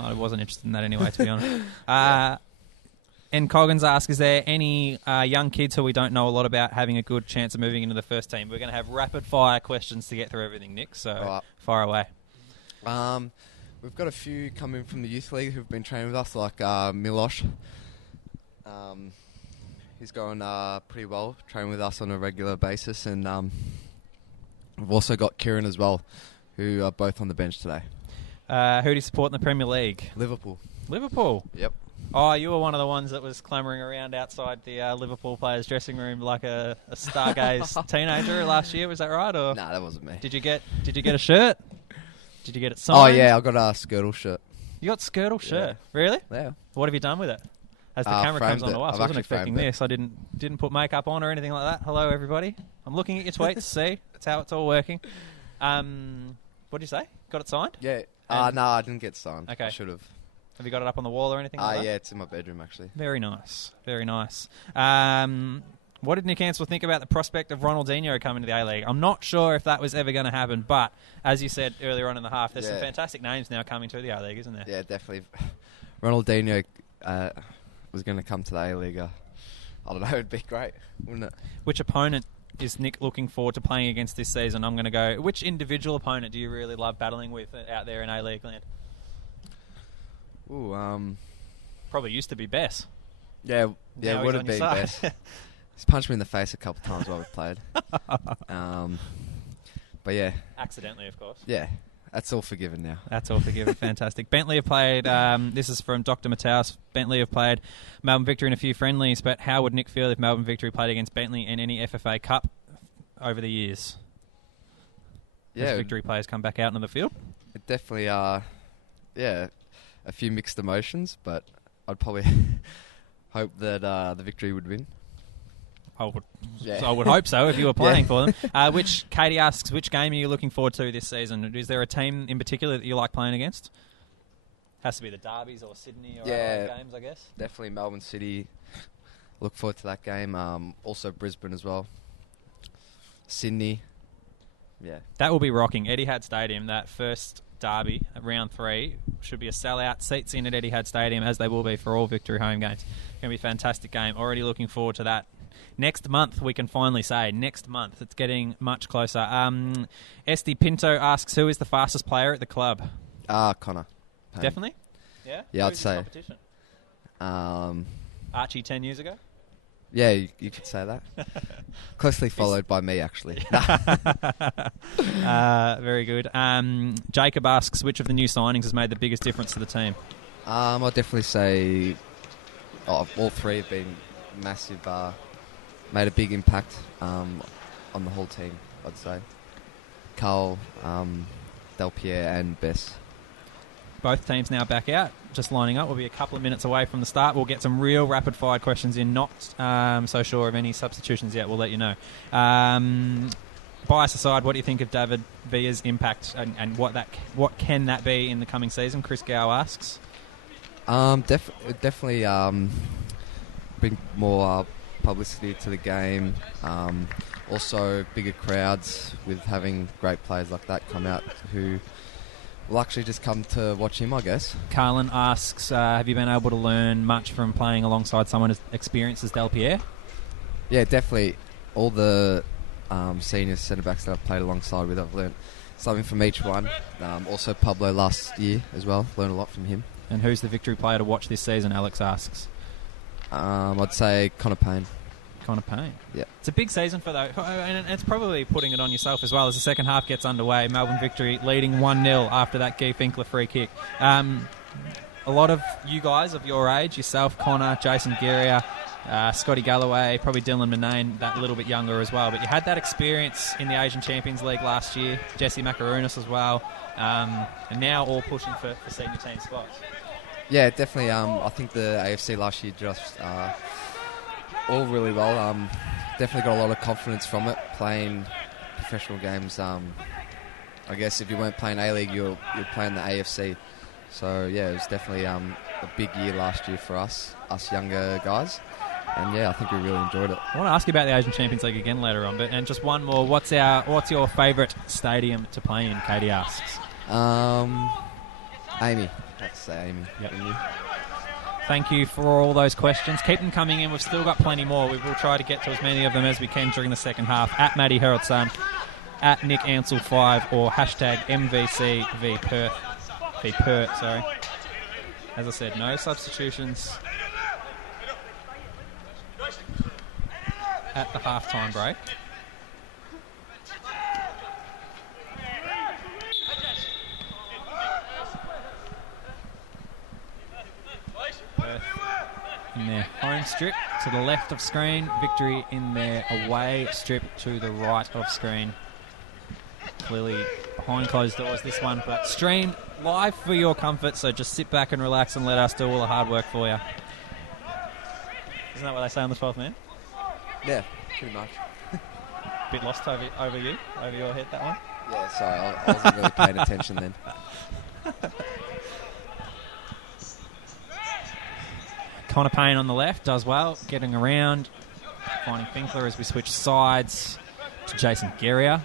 I wasn't interested in that anyway, to be honest. And Coggins asks, is there any young kids who we don't know a lot about having a good chance of moving into the first team? We're going to have rapid-fire questions to get through everything, Nick, so fire away. We've got a few coming from the youth league who've been training with us, like Milosh. He's going pretty well, training with us on a regular basis. And we've also got Kieran as well, who are both on the bench today. Who do you support in the Premier League? Liverpool. Liverpool? Yep. Oh, you were one of the ones that was clambering around outside the Liverpool players' dressing room like a stargaze teenager last year. Was that right? Or nah, that wasn't me. Did you get a shirt? Did you get it signed? Oh yeah, I got a Skirtle shirt. You got Skirtle shirt? Really? Yeah. What have you done with it? As the camera comes on to us, I wasn't expecting this. I didn't put makeup on or anything like that. Hello, everybody. I'm looking at your tweets. See, that's how it's all working. What did you say? Got it signed? Yeah. No, I didn't get signed. Okay. I should have. Have you got it up on the wall or anything like that? Yeah, it's in my bedroom, actually. Very nice. Very nice. What did Nick Ansell think about the prospect of Ronaldinho coming to the A-League? I'm not sure if that was ever going to happen, but as you said earlier on in the half, there's some fantastic names now coming to the A-League, isn't there? Yeah, definitely. Ronaldinho was going to come to the A-League. I don't know, it'd be great, wouldn't it? Which opponent is Nick looking forward to playing against this season? I'm going to go, which individual opponent do you really love battling with out there in A-League land? Ooh, probably used to be Bess. Yeah, Now would have he's been on your Bess. side. He's punched me in the face a couple of times while we've played. But yeah. Accidentally, of course. Yeah. That's all forgiven now. That's all forgiven. Fantastic. Bentley have played, this is from Dr. Matthaus, Bentley have played Melbourne Victory in a few friendlies, but how would Nick feel if Melbourne Victory played against Bentley in any FFA Cup over the years? Yeah. As Victory players come back out into the field? It definitely, a few mixed emotions, but I'd probably hope that the Victory would win. I would hope so if you were playing for them. Katie asks, which game are you looking forward to this season? Is there a team in particular that you like playing against? Has to be the derbies or Sydney or Adelaide games, I guess. Definitely Melbourne City. Look forward to that game. Also Brisbane as well. Sydney. Yeah. That will be rocking. Etihad Stadium, that first derby, round 3, should be a sellout. Seats in at Etihad Stadium, as they will be for all Victory home games. It's going to be a fantastic game. Already looking forward to that. Next month, we can finally say. Next month. It's getting much closer. Esty Pinto asks, who is the fastest player at the club? Connor. Payne. Definitely? Yeah? Yeah, I'd say. Competition? Um, Archie 10 years ago? yeah, you could say that. Closely followed by me, actually. Very good. Jacob asks, which of the new signings has made the biggest difference to the team? I'll definitely say all 3 have been massive, made a big impact on the whole team, I'd say. Carl, Delpierre and Bess. Both teams now back out, just lining up. We'll be a couple of minutes away from the start. We'll get some real rapid-fire questions in. Not so sure of any substitutions yet. We'll let you know. Bias aside, what do you think of David Villa's impact and what can that be in the coming season? Chris Gow asks. Definitely bring more publicity to the game. Also, bigger crowds with having great players like that come out who will actually just come to watch him, I guess. Carlin asks, have you been able to learn much from playing alongside someone as experienced as Delpierre? Yeah, definitely. All the senior centre-backs that I've played alongside with, I've learned something from each one. Also Pablo last year as well, learned a lot from him. And who's the Victory player to watch this season, Alex asks? I'd say Connor Payne. Connor Payne. Yeah. It's a big season for those, and it's probably putting it on yourself as well as the second half gets underway. Melbourne Victory leading 1-0 after that Guy Finkler free kick. A lot of you guys of your age, yourself, Connor, Jason Geria, Scotty Galloway, probably Dylan Manane, that little bit younger as well. But you had that experience in the Asian Champions League last year, Jesse Macaronis as well, and now all pushing for senior team spots. Yeah, definitely. I think the AFC last year just all really well. Definitely got a lot of confidence from it, playing professional games. I guess if you weren't playing A-League, you're playing the AFC. So, yeah, it was definitely a big year last year for us younger guys. And, yeah, I think we really enjoyed it. I want to ask you about the Asian Champions League again later on, and just one more. What's your favourite stadium to play in, Katie asks? AAMI. I have to say AAMI. Yep. Thank you for all those questions. Keep them coming in. We've still got plenty more. We will try to get to as many of them as we can during the second half. At Matty Heraldson, at Nick Ansell 5, or hashtag MVCVPerth. Sorry. As I said, no substitutions at the halftime break. Perth in their home strip to the left of screen. Victory in their away strip to the right of screen. Clearly behind closed doors this one, but streamed live for your comfort, so just sit back and relax and let us do all the hard work for you. Isn't that what they say on the 12th man? Yeah, pretty much. Bit lost over your head, that one? Yeah, sorry, I wasn't really paying attention then. Connor Payne on the left does well, getting around, finding Finkler as we switch sides to Jason Geria.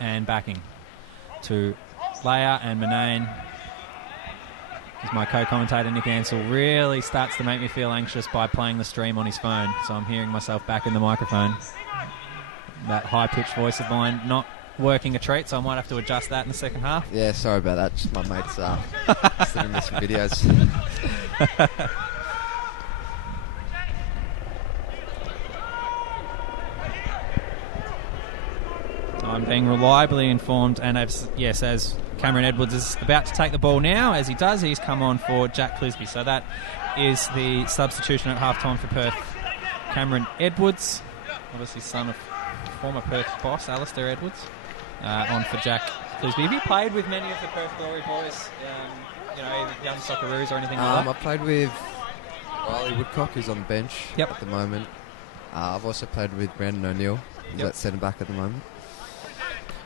And backing to Leia and Manane. As my co-commentator Nick Ansell really starts to make me feel anxious by playing the stream on his phone, so I'm hearing myself back in the microphone. That high-pitched voice of mine not working a treat, so I might have to adjust that in the second half. Yeah, sorry about that. Just my mates sending me some videos. I'm being reliably informed, and as Cameron Edwards is about to take the ball now. As he does, he's come on for Jack Clisby. So that is the substitution at halftime for Perth. Cameron Edwards, obviously son of former Perth boss Alistair Edwards, on for Jack Clisby. Have you played with many of the Perth Glory boys, either young Socceroos or anything like that? I played with Riley Woodcock, who's on the bench Yep. at the moment. I've also played with Brandon O'Neill, who's at centre back at the moment.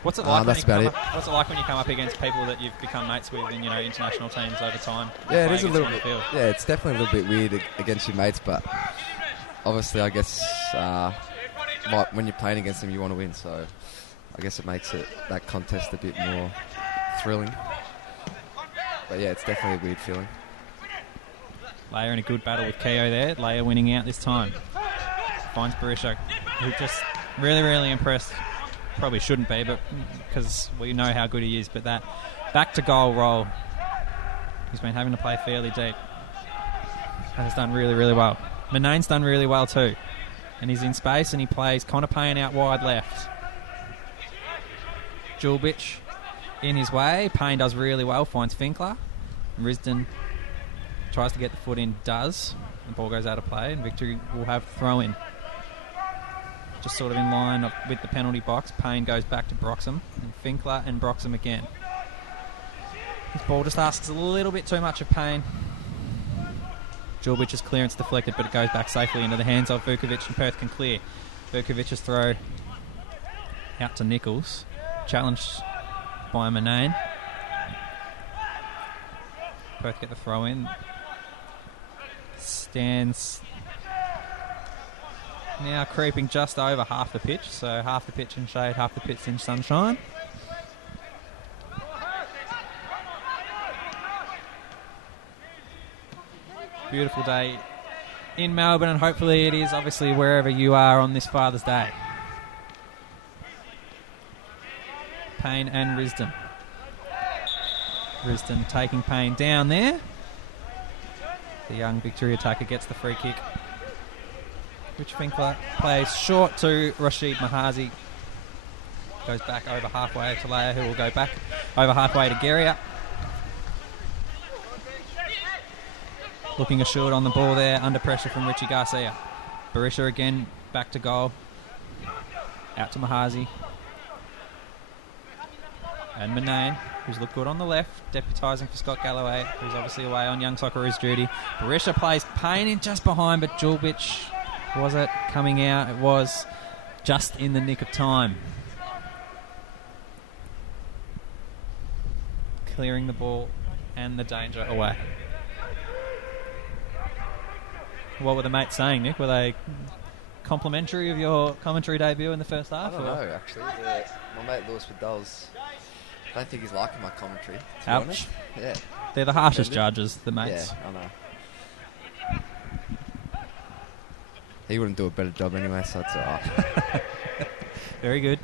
What's it like? That's about it. What's it like when you come up against people that you've become mates with in international teams over time? Yeah, it is a little bit. bit. Yeah, it's definitely a little bit weird against your mates, but obviously, I guess when you're playing against them, you want to win. So I guess it makes that contest a bit more thrilling. But yeah, it's definitely a weird feeling. Leia in a good battle with Keogh there. Leia winning out this time. Finds Barisha, who just really, really impressed. Probably shouldn't be, but because we know how good he is. But that back to goal roll, he's been having to play fairly deep. And has done really, really well. Manane's done really well too. And he's in space and he plays Connor Payne out wide left. Julbich in his way. Payne does really well, finds Finkler. Risdon tries to get the foot in, does. The ball goes out of play and Victory will have throw in. Just sort of in line with the penalty box. Payne goes back to Broxham. And Finkler and Broxham again. This ball just asks a little bit too much of Payne. Julbich's clearance deflected, but it goes back safely into the hands of Vukovic, and Perth can clear. Vukovic's throw out to Nichols. Challenged by Manane. Perth get the throw in. Stands now creeping just over half the pitch, so half the pitch in shade, half the pitch in sunshine. Beautiful day in Melbourne, and hopefully it is obviously wherever you are on this Father's Day. Payne and Risdon. Risdon taking Payne down there. The young Victory attacker gets the free kick, which Finkler plays short to Rashid Mahazi. Goes back over halfway to Leia, who will go back over halfway to Geria. Looking assured on the ball there, under pressure from Richie Garcia. Barisha again, back to goal. Out to Mahazi. And Manane, who's looked good on the left, deputising for Scott Galloway, who's obviously away on Young Socceroos duty. Barisha plays Payne in just behind, but Julbich, was it coming out? It was just in the nick of time. Clearing the ball and the danger away. What were the mates saying, Nick? Were they complimentary of your commentary debut in the first half? I don't know, actually. My mate Lewis Vidal's, I don't think he's liking my commentary, to be Ouch. honest. Yeah. They're the harshest judges, the mates. Yeah, I know. He wouldn't do a better job anyway, so it's alright. Very good.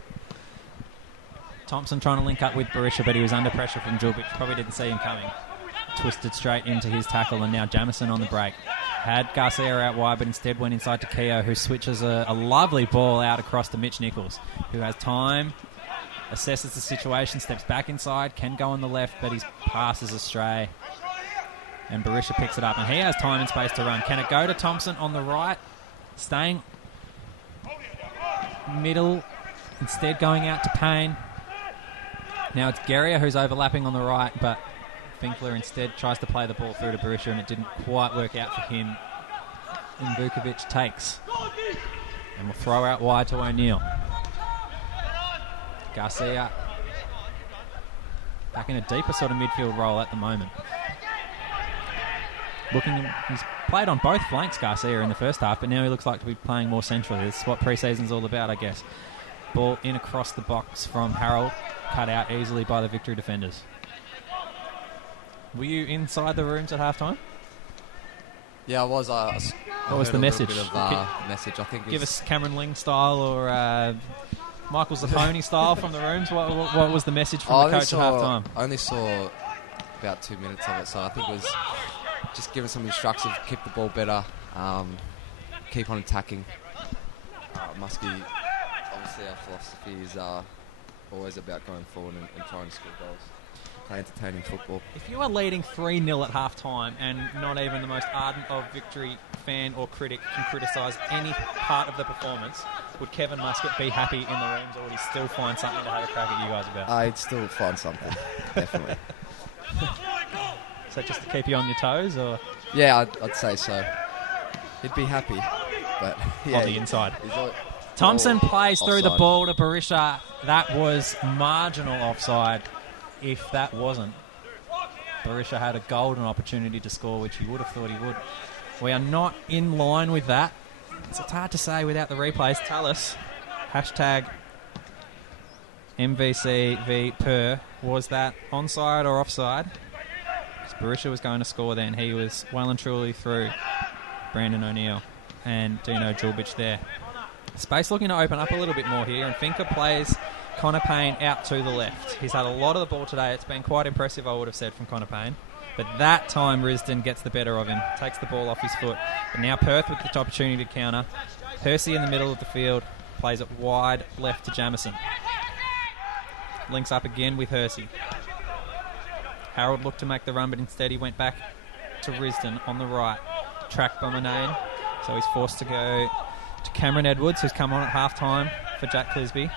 Thompson trying to link up with Barisha, but he was under pressure from Julbich. Probably didn't see him coming. Twisted straight into his tackle, and now Jamison on the break. Had Garcia out wide, but instead went inside to Keogh, who switches a lovely ball out across to Mitch Nichols, who has time, assesses the situation, steps back inside, can go on the left, but his pass is astray. And Barisha picks it up, and he has time and space to run. Can it go to Thompson on the right? Staying middle, instead going out to Payne. Now it's Geria who's overlapping on the right, but Finkler instead tries to play the ball through to Barisha, and it didn't quite work out for him. And Vukovic takes. And will throw out wide to O'Neill. Garcia back in a deeper sort of midfield role at the moment. He's played on both flanks, Garcia, in the first half, but now he looks like to be playing more centrally. This is what pre-season's all about, I guess. Ball in across the box from Harold, cut out easily by the Victory defenders. Were you inside the rooms at halftime? Yeah, I was. What was the message? Message, I think. Give us Cameron Ling style or Michael's the Pony style from the rooms. What was the message from the coach at halftime? I only saw about 2 minutes of it, so I think it was just giving some instructions, keep the ball better, keep on attacking. Muskie, obviously our philosophy is always about going forward and trying to score goals. Play entertaining football. If you are leading 3-0 at half-time and not even the most ardent of Victory fan or critic can criticise any part of the performance, would Kevin Muscat be happy in the rooms, or would he still find something to have a crack at you guys about? I'd still find something, definitely. So just to keep you on your toes, or Yeah, I'd say so. He'd be happy, but yeah, on the inside? he's all- Thompson all plays through the offside. ball to Barisha. That was marginal offside. If that wasn't, Barisha had a golden opportunity to score, which he would have thought he would. We are not in line with that. It's hard to say without the replays. Tell us. Hashtag MVC v Per. Was that onside or offside? 'Cause Barisha was going to score then. He was well and truly through Brandon O'Neill and Dino Djulbic there. Space looking to open up a little bit more here, and Finker plays Connor Payne out to the left. He's had a lot of the ball today. It's been quite impressive, I would have said, from Connor Payne. But that time Risdon gets the better of him, takes the ball off his foot. But now Perth with the opportunity to counter. Hersey in the middle of the field, plays it wide left to Jamison. Links up again with Hersey. Harold looked to make the run, but instead he went back to Risdon on the right. Tracked by Manane, so he's forced to go to Cameron Edwards, who's come on at half-time for Jack Clisby.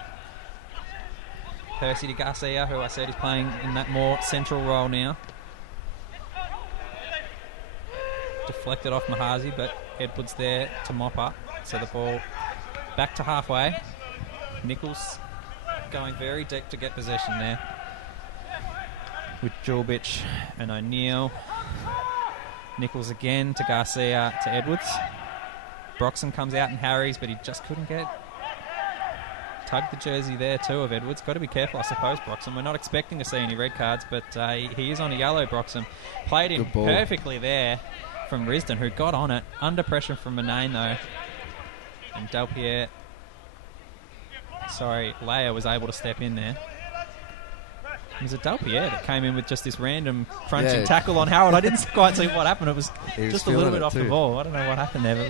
Hersey to Garcia, who I said is playing in that more central role now. Deflected off Mahazi, but Edwards there to mop up. So the ball back to halfway. Nichols going very deep to get possession there, with Djulbic and O'Neill. Nichols again to Garcia to Edwards. Broxham comes out and harries, but he just couldn't get... Tugged the jersey there too of Edwards. Got to be careful, I suppose, Broxham. We're not expecting to see any red cards, but he is on a yellow, Broxham. Played him perfectly there from Risdon, who got on it. Under pressure from Manane, though. And Delpierre... Leia was able to step in there. It was a Delpierre that came in with just this random crunching tackle on Harold. I didn't quite see what happened. It was just a little bit off the ball. I don't know what happened there, but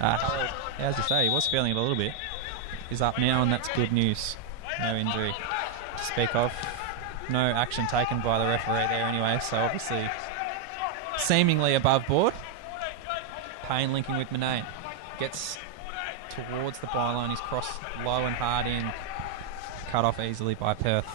Harold, as you say, he was feeling it a little bit. Is up now, and that's good news. No injury to speak of. No action taken by the referee there anyway, so obviously seemingly above board. Payne linking with Manane. Gets towards the byline. He's crossed low and hard in. Cut off easily by Perth.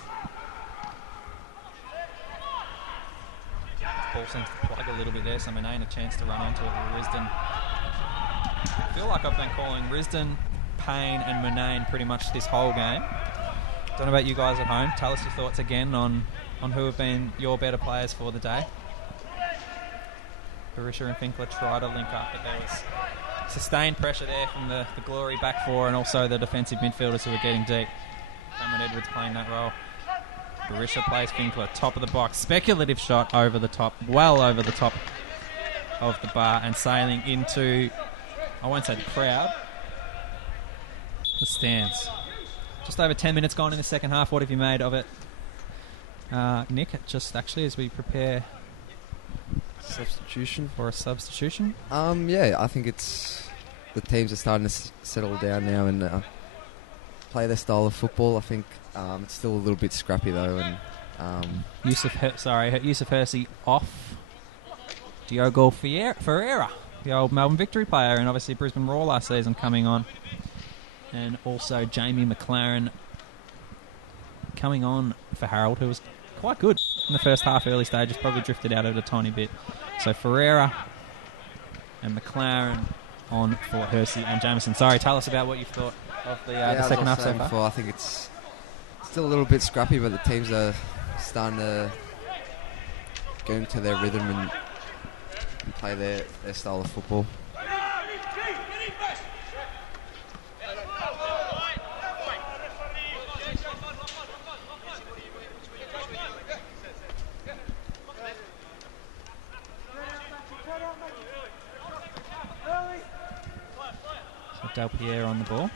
Ball seems to plug a little bit there, so Manane a chance to run onto it with Risdon. I feel like I've been calling Risdon, Payne and Manane pretty much this whole game. Don't know about you guys at home. Tell us your thoughts again on who have been your better players for the day. Barisha and Finkler try to link up, but there was sustained pressure there from the Glory back four and also the defensive midfielders who were getting deep. Cameron Edwards playing that role. Barisha plays Finkler, top of the box. Speculative shot over the top, well over the top of the bar and sailing into, I won't say the crowd, the stands. Just over 10 minutes gone in the second half. What have you made of it, Nick? Just actually as we prepare Substitution for a substitution. Yeah, I think it's the teams are starting to settle down now and play their style of football. I think it's still a little bit scrappy though, and Yusuf Hersey off. Diogo Ferreira, the old Melbourne Victory player, and obviously Brisbane Roar last season, coming on. And also Jamie McLaren coming on for Harold, who was quite good in the first half, early stages, probably drifted out of it a tiny bit. So Ferreira and McLaren on for Hersey and Jamison. Sorry, tell us about what you thought of the second half so far. I think it's still a little bit scrappy, but the teams are starting to get into their rhythm and play their style of football. Delpierre on the ball.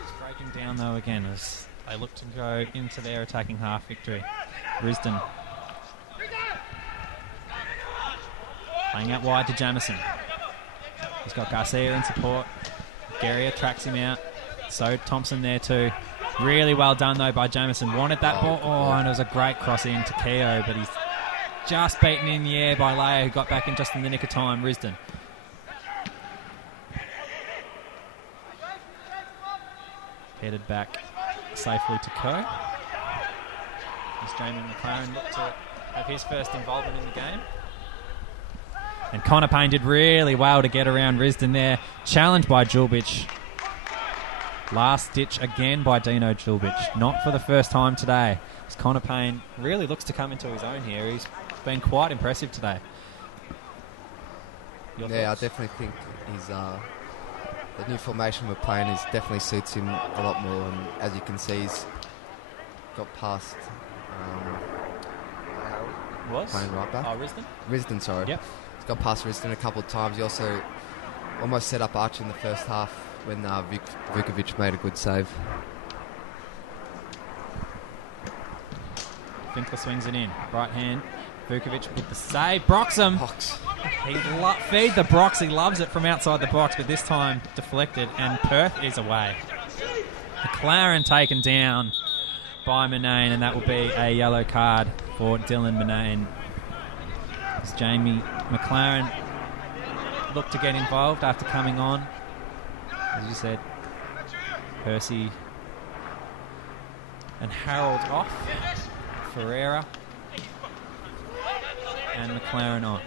It's breaking down though again as they look to go into their attacking half victory. Risdon playing out wide to Jamison. He's got Garcia in support. Guerrier tracks him out. So Thompson there too. Really well done though by Jamison. Wanted that ball. Oh, and it was a great cross in to Keogh, but he's just beaten in the air by Leia, who got back in just in the nick of time. Risdon. Headed back safely to Coe. As Jamie McLaren looked to have his first involvement in the game. And Connor Payne did really well to get around Risdon there. Challenged by Julbich. Last ditch again by Dino Julbich. Not for the first time today. As Connor Payne really looks to come into his own here. He's been quite impressive today. Your Yeah, thoughts? I definitely think he's the new formation we're playing definitely suits him a lot more. And as you can see, he's got past Was? playing right back. Oh, Risdon? Risdon, sorry. Yep. He's got past Risdon a couple of times. He also almost set up Archie in the first half when Vukovic made a good save. Finkler swings it in. Right hand. Vukovic with the save. Broxham. Box. Feed the Brox. He loves it from outside the box, but this time deflected, and Perth is away. McLaren taken down by Manane, and that will be a yellow card for Dylan Manane. As Jamie McLaren looked to get involved after coming on. As you said, Percy and Harold off. Ferreira and McLaren on.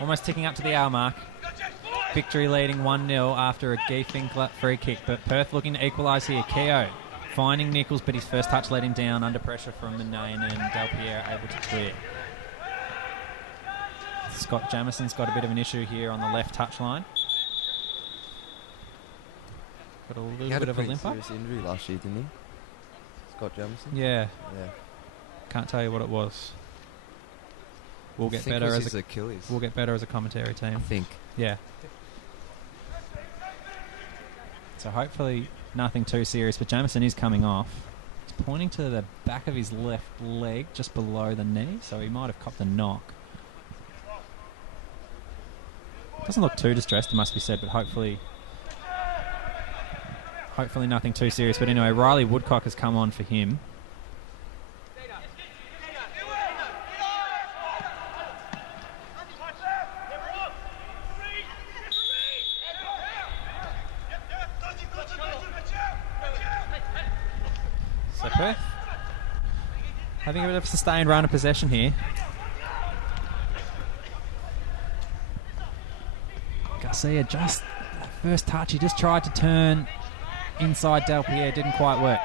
Almost ticking up to the hour mark. Victory leading 1-0 after a Guy Finkler free kick, but Perth looking to equalise here. Keogh finding Nichols, but his first touch let him down under pressure from Manane, and Del Pierre able to clear. Scott Jamison's got a bit of an issue here on the left touch line. Got a little bit of a limp up. He had a pretty serious injury last year, didn't he? Scott Jamison? Yeah, Yeah. can't tell you what it was. We'll I get think better it was as his a Achilles. we'll get better as a commentary I team. think. Yeah. So hopefully nothing too serious, but Jamison is coming off. He's pointing to the back of his left leg, just below the knee, so he might have copped a knock. Doesn't look too distressed, it must be said, but hopefully nothing too serious. But anyway, Riley Woodcock has come on for him. So Perth having a bit of a sustained run of possession here. Garcia just first touch, he just tried to turn inside Del Pierre, didn't quite work.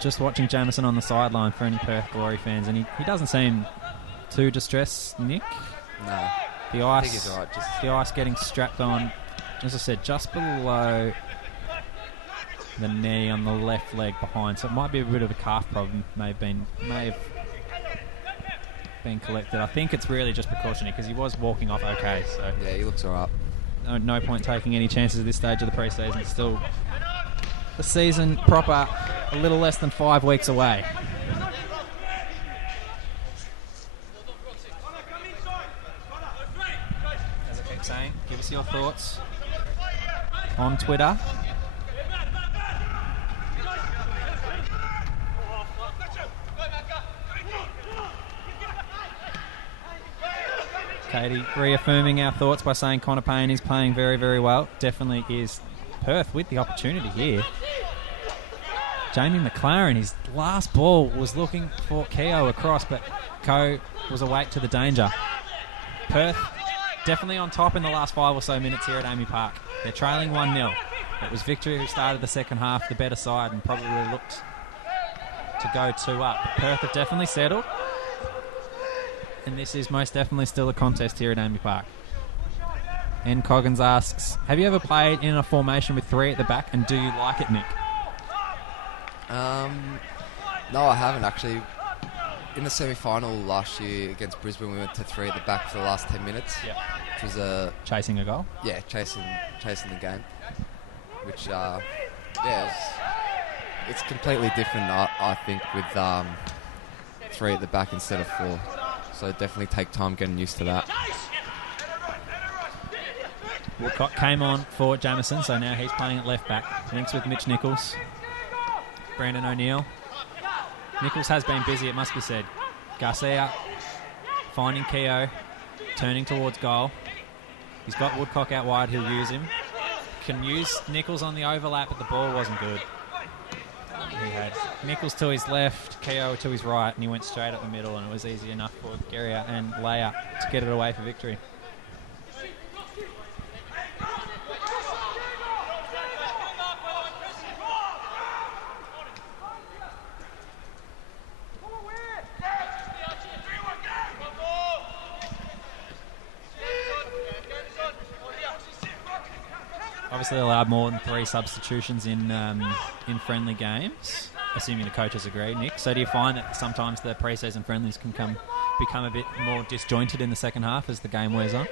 Just watching Jamison on the sideline for any Perth Glory fans, and he doesn't seem too distressed, Nick. No. The I ice, think he's alright. the ice getting strapped on, as I said, just below the knee on the left leg behind, so it might be a bit of a calf problem. May have been collected. I think it's really just precautionary because he was walking off okay. So Yeah, he looks alright. no point taking any chances at this stage of the pre-season. Still, the season proper, a little less than 5 weeks away. As I keep saying, give us your thoughts on Twitter. Katie reaffirming our thoughts by saying Connor Payne is playing very, very well. Definitely is. Perth with the opportunity here. Jamie McLaren, his last ball was looking for Keogh across, but Coe was awake to the danger. Perth definitely on top in the last 5 or so minutes here at AAMI Park. They're trailing 1-0. It was Victory who started the second half, the better side, and probably looked to go 2 up. Perth have definitely settled. And this is most definitely still a contest here at AAMI Park. N. Coggins asks, have you ever played in a formation with 3 at the back, and do you like it, Nick? No, I haven't actually. In the semi-final last year against Brisbane, we went to 3 at the back for the last 10 minutes. Yeah. was chasing a goal. Yeah, chasing the game, which it's completely different. I think with 3 at the back instead of 4, so definitely take time getting used to that. Woodcock came on for Jamison, so now he's playing at left back. Links with Mitch Nichols. Brandon O'Neill. Nichols has been busy, it must be said. Garcia finding Keogh, turning towards goal. He's got Woodcock out wide, he'll use him. Can use Nichols on the overlap, but the ball wasn't good. He had Nichols to his left, Keogh to his right, and he went straight up the middle, and it was easy enough for Geria and Leia to get it away for victory. Obviously allowed more than 3 substitutions in friendly games, assuming the coaches agree, Nick. So do you find that sometimes the pre-season friendlies can become a bit more disjointed in the second half as the game wears on?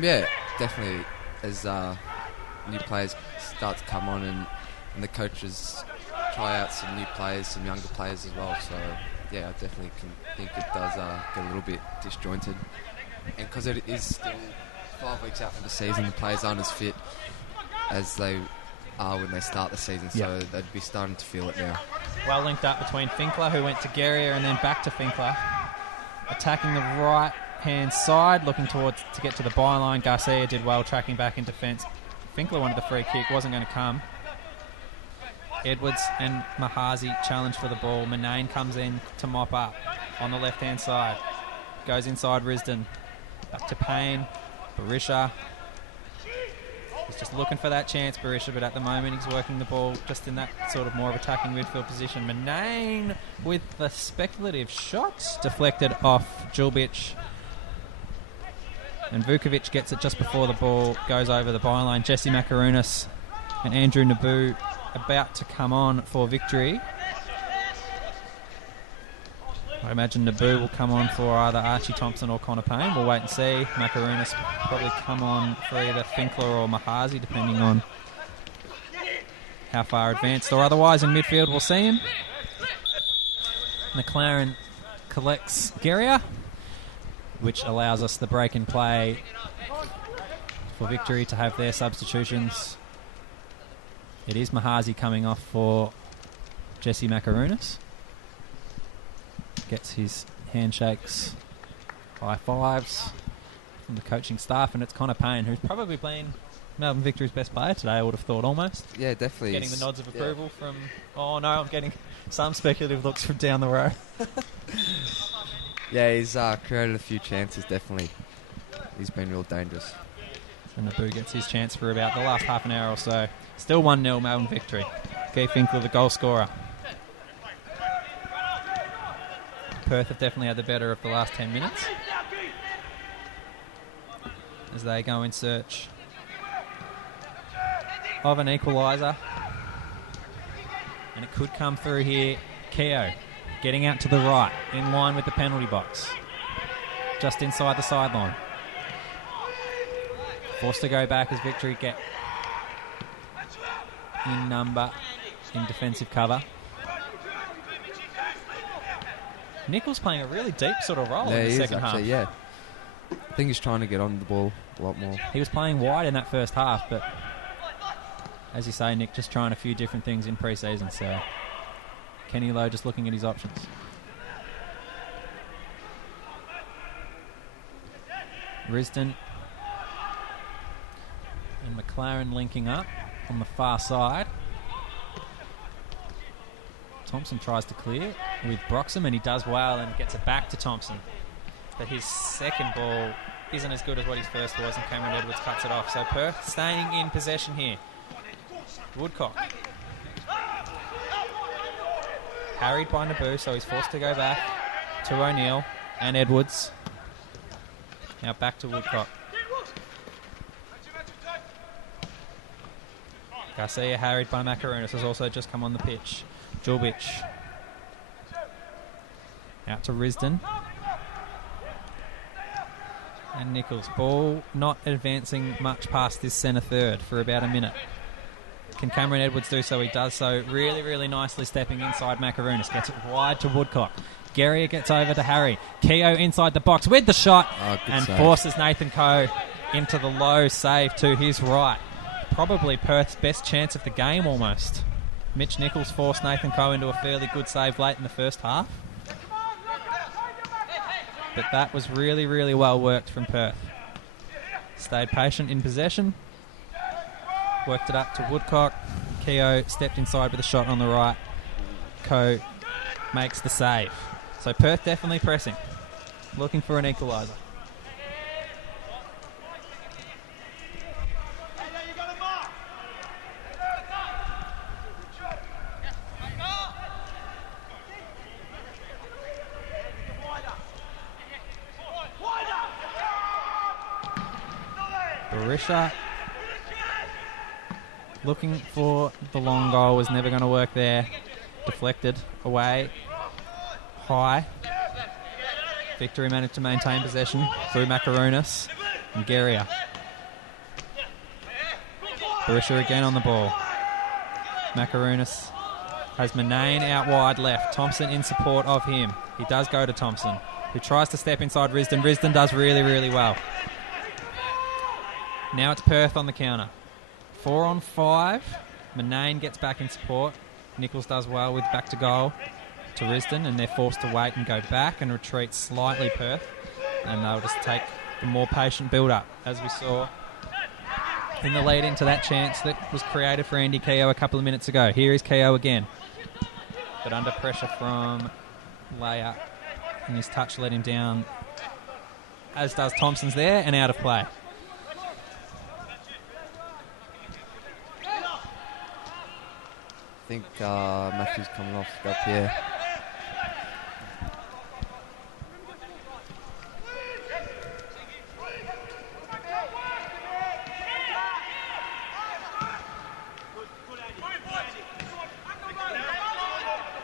Yeah, definitely. As new players start to come on and the coaches try out some new players, some younger players as well. So yeah, I definitely think it does get a little bit disjointed. And because it is still 5 weeks out from the season, the players aren't as fit as they are when they start the season, so they'd be starting to feel it now. Well linked up between Finkler, who went to Geria, and then back to Finkler. Attacking the right-hand side, looking to get to the byline. Garcia did well, tracking back in defence. Finkler wanted the free kick, wasn't going to come. Edwards and Mahazi challenge for the ball. Manane comes in to mop up on the left-hand side. Goes inside Risdon. Back to Payne. Barisha. He's just looking for that chance, Barisha, but at the moment he's working the ball just in that sort of more of attacking midfield position. Manane with the speculative shots deflected off Julbic. And Vukovic gets it just before the ball goes over the byline. Jesse Makarunas and Andrew Naboo about to come on for victory. I imagine Naboo will come on for either Archie Thompson or Connor Payne. We'll wait and see. Macarunas probably come on for either Finkler or Mahazi, depending on how far advanced or otherwise in midfield we'll see him. McLaren collects Geria, which allows us the break in play for victory to have their substitutions. It is Mahazi coming off for Jesse Makarunas. Gets his handshakes, high fives from the coaching staff, and it's Connor Payne, who's probably been Melbourne Victory's best player today, I would have thought, almost. Yeah, definitely. Getting the nods of approval from... Oh, no, I'm getting some speculative looks from down the row. Yeah, he's created a few chances, definitely. He's been real dangerous. And Naboo gets his chance for about the last half an hour or so. Still 1-0 Melbourne Victory. Keith Finkler, the goal scorer. Perth have definitely had the better of the last 10 minutes as they go in search of an equaliser. And it could come through here. Keogh getting out to the right, in line with the penalty box. Just inside the sideline. Forced to go back as Victory get in number, in defensive cover. Nichols playing a really deep sort of role in the second half. Yeah, I think he's trying to get on the ball a lot more. He was playing wide in that first half, but as you say, Nick, just trying a few different things in pre-season. So Kenny Lowe just looking at his options. Risdon and McLaren linking up on the far side. Thompson tries to clear with Broxham, and he does well and gets it back to Thompson. But his second ball isn't as good as what his first was, and Cameron Edwards cuts it off. So Perth staying in possession here. Woodcock. Harried by Naboo, so he's forced to go back to O'Neill and Edwards. Now back to Woodcock. Garcia harried by Makarunas has also just come on the pitch. Julbic. Out to Risdon. And Nichols. Ball not advancing much past this centre third for about a minute. Can Cameron Edwards do so? He does so really, really nicely, stepping inside Macaronis. Gets it wide to Woodcock. Guerrier gets over to Harry. Keogh inside the box with the shot and save. Forces Nathan Coe into the low save to his right. Probably Perth's best chance of the game almost. Mitch Nichols forced Nathan Coe into a fairly good save late in the first half. But that was really, really well worked from Perth. Stayed patient in possession. Worked it up to Woodcock. Keogh stepped inside with a shot on the right. Coe makes the save. So Perth definitely pressing. Looking for an equaliser. Barisha looking for the long goal, was never going to work there. Deflected away. High. Victory managed to maintain possession through Macaronis and Guerrier. Barisha again on the ball. Macaronis has Manane out wide left. Thompson in support of him. He does go to Thompson, who tries to step inside Risdon. Risdon does really, really well. Now it's Perth on the counter. 4 on 5. Manane gets back in support. Nichols does well with back to goal to Risdon, and they're forced to wait and go back and retreat slightly, Perth. And they'll just take the more patient build-up, as we saw in the lead into that chance that was created for Andy Keogh a couple of minutes ago. Here is Keogh again, but under pressure from Leia, and his touch let him down, as does Thompson's there, and out of play. I think Matthew's coming off up here.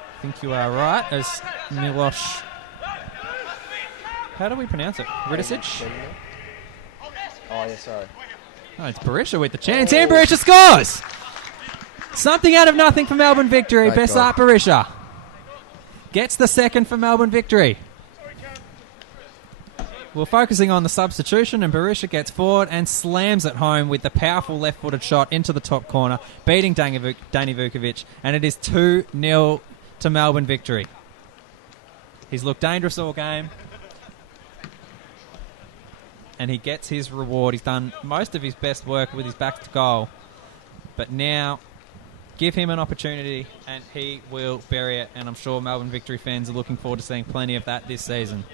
I think you are right, as Miloš... How do we pronounce it? Ridicic? Oh, yeah, sorry. Oh, it's Barisha with the chance, and Barisha scores! Something out of nothing for Melbourne Victory. Great Besart Barisha gets the second for Melbourne Victory. We're focusing on the substitution, and Barisha gets forward and slams it home with the powerful left-footed shot into the top corner, beating Dani Vukovic, and it is 2-0 to Melbourne Victory. He's looked dangerous all game, and he gets his reward. He's done most of his best work with his back to goal, but now give him an opportunity and he will bury it, and I'm sure Melbourne Victory fans are looking forward to seeing plenty of that this season.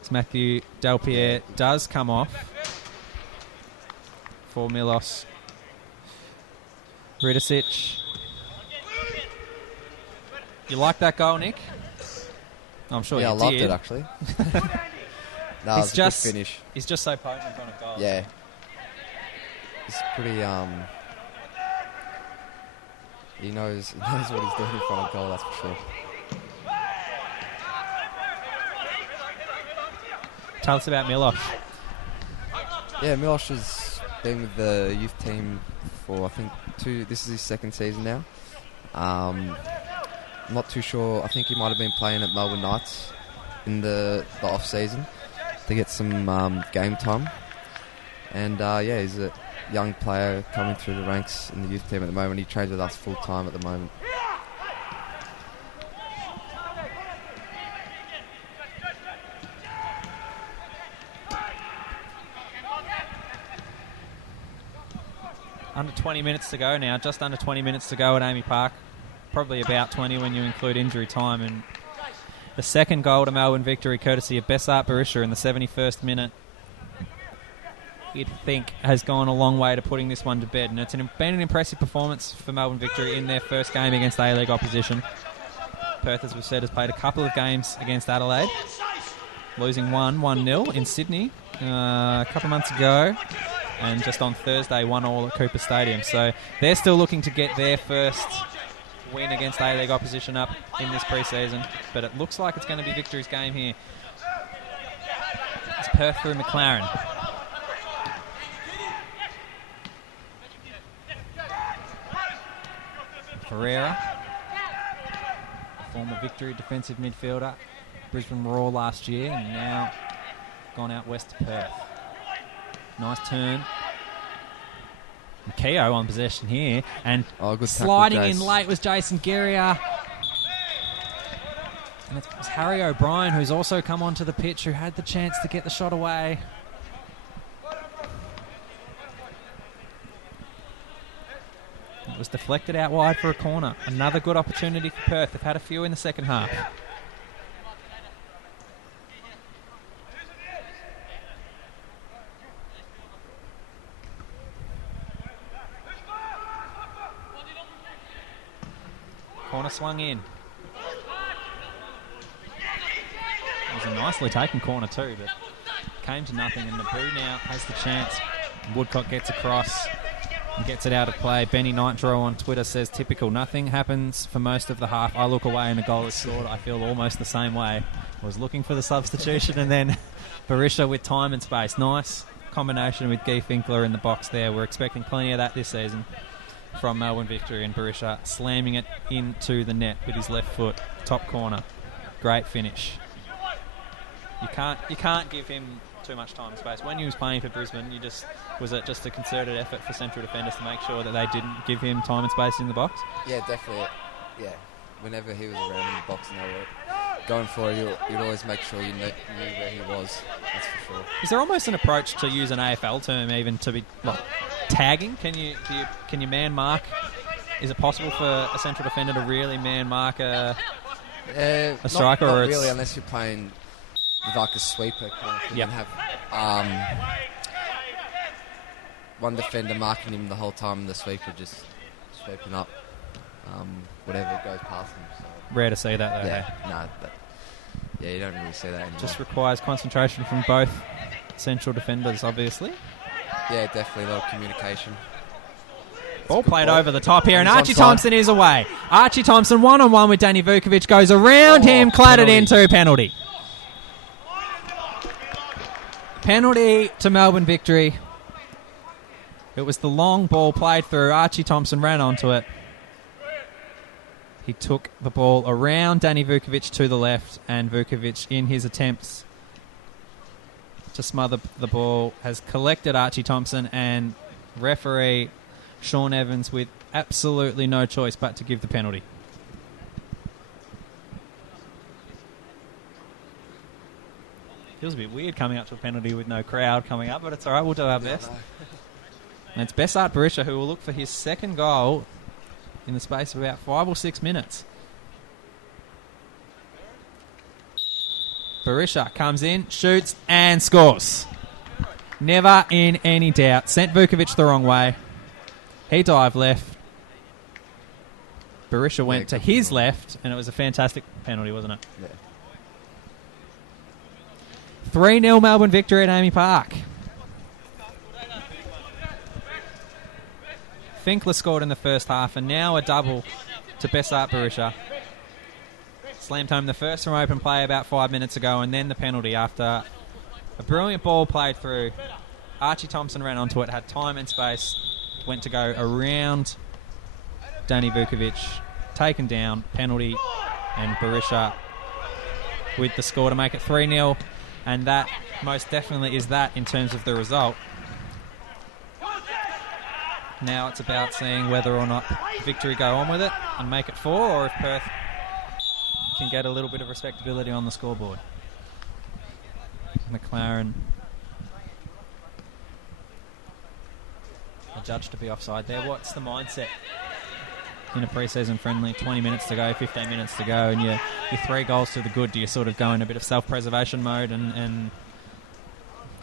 As Matthew Delpierre does come off for Miloš Ridicic. You like that goal, Nick? I'm sure you did. Yeah, I loved it, actually. No, it's a good finish. He's just so potent in front of goal. Yeah. He's pretty, he knows what he's doing in front of goal, that's for sure. Tell us about Miloš. Yeah, Miloš has been with the youth team for, I think, this is his second season now. I'm not too sure. I think he might have been playing at Melbourne Knights in the off-season to get some game time. And, yeah, he's a young player coming through the ranks in the youth team at the moment. He trains with us full-time at the moment. Under 20 minutes to go now, just under 20 minutes to go at AAMI Park. Probably about 20 when you include injury time. And the second goal to Melbourne Victory, courtesy of Besart Barisha in the 71st minute, you'd think has gone a long way to putting this one to bed. And it's been an impressive performance for Melbourne Victory in their first game against A-League opposition. Perth, as we've said, has played a couple of games against Adelaide, losing 1-0 in Sydney a couple of months ago. And just on Thursday, 1-1 at Cooper Stadium. So they're still looking to get their first win against A-League opposition up in this pre-season. But it looks like it's going to be Victory's game here. It's Perth through McLaren. Ferreira, former Victory defensive midfielder, Brisbane Roar last year, and now gone out west to Perth. Nice turn. Keogh on possession here, and good sliding tackle, in Jace. late was Jason Guerrier. And it was Harry O'Brien, who's also come onto the pitch, who had the chance to get the shot away. It was deflected out wide for a corner. Another good opportunity for Perth. They've had a few in the second half. Corner swung in. It was a nicely taken corner too, but came to nothing, and Naboo now has the chance. Woodcock gets across and gets it out of play. Benny Nitro on Twitter says, typical, nothing happens for most of the half. I look away and a goal is scored. I feel almost the same way. I was looking for the substitution, and then Barisha with time and space. Nice combination with Guy Finkler in the box there. We're expecting plenty of that this season from Melbourne Victory, and Barisha slamming it into the net with his left foot. Top corner. Great finish. You can't give him too much time and space. When he was playing for Brisbane, was it just a concerted effort for central defenders to make sure that they didn't give him time and space in the box? Yeah, definitely. Yeah, whenever he was around in the box and they were going for it, you'd always make sure you knew where he was. That's for sure. Is there almost an approach, to use an AFL term even, to be like tagging? Can you man mark? Is it possible for a central defender to really man mark a striker? Not or really, unless you're playing with like a sweeper kind of thing. Yep. And have one defender marking him the whole time and the sweeper just sweeping up whatever goes past him. So. Rare to see that though. Yeah, hey? you don't really see that anymore. Just requires concentration from both central defenders, obviously. Yeah, definitely a lot of communication. Ball played over the top here, and He's Archie onside. Thompson is away. Archie Thompson one-on-one with Danny Vukovic, goes around him, clattered into penalty. Penalty to Melbourne Victory. It was the long ball played through. Archie Thompson ran onto it. He took the ball around Danny Vukovic to the left, and Vukovic, in his attempts to smother the ball, has collected Archie Thompson, and referee Sean Evans with absolutely no choice but to give the penalty. Feels a bit weird coming up to a penalty with no crowd coming up, but it's all right. We'll do our best. And it's Bessart Barisha who will look for his second goal in the space of about 5 or 6 minutes. Barisha comes in, shoots, and scores. Never in any doubt. Sent Vukovic the wrong way. He dived left. Barisha went to his left, and it was a fantastic penalty, wasn't it? Yeah. 3-0 Melbourne Victory at AAMI Park. Finkler scored in the first half, and now a double to Bessart Barisha. Slammed home the first from open play about 5 minutes ago, and then the penalty after a brilliant ball played through. Archie Thompson ran onto it, had time and space, went to go around Danny Vukovic, taken down, penalty, and Barisha with the score to make it 3-0. And that most definitely is that in terms of the result. Now it's about seeing whether or not Victory go on with it and make it 4, or if Perth can get a little bit of respectability on the scoreboard. McLaren adjudged to be offside there. What's the mindset in a pre-season friendly? 20 minutes to go, 15 minutes to go, and you're 3 goals to the good. Do you sort of go in a bit of self-preservation mode and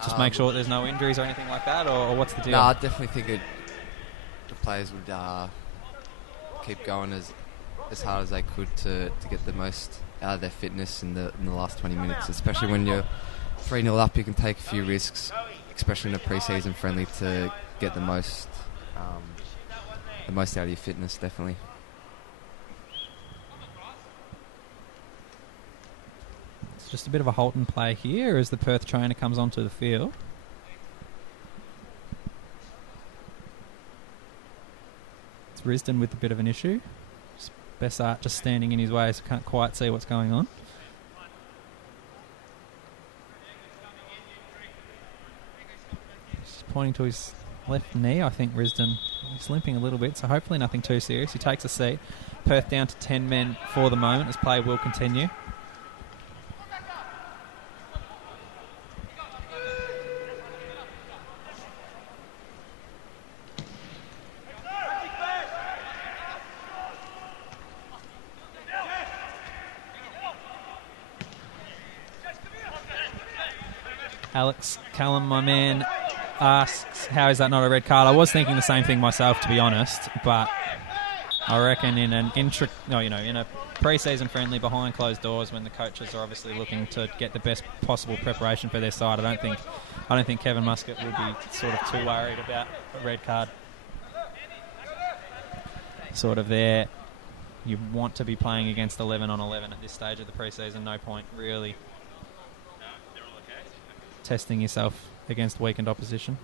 just make sure that there's no injuries or anything like that, or what's the deal? No, I definitely think the players would keep going as hard as they could to get the most out of their fitness in the last 20 minutes. Especially when you're 3-0 up, you can take a few risks, especially in a pre-season friendly, to get the most out of your fitness, definitely. Just a bit of a halt and play here as the Perth trainer comes onto the field. It's Risdon with a bit of an issue. Bessart just standing in his way, so can't quite see what's going on. Just pointing to his left knee, I think Risdon is limping a little bit, so hopefully nothing too serious. He takes a seat. Perth down to 10 men for the moment as play will continue. Alex Callum, my man, asks, how is that not a red card? I was thinking the same thing myself, to be honest, but I reckon in a pre-season friendly behind closed doors, when the coaches are obviously looking to get the best possible preparation for their side, I don't think Kevin Muscat will be sort of too worried about a red card. Sort of there, you want to be playing against 11 on 11 at this stage of the pre-season. No point really testing yourself against weakened opposition.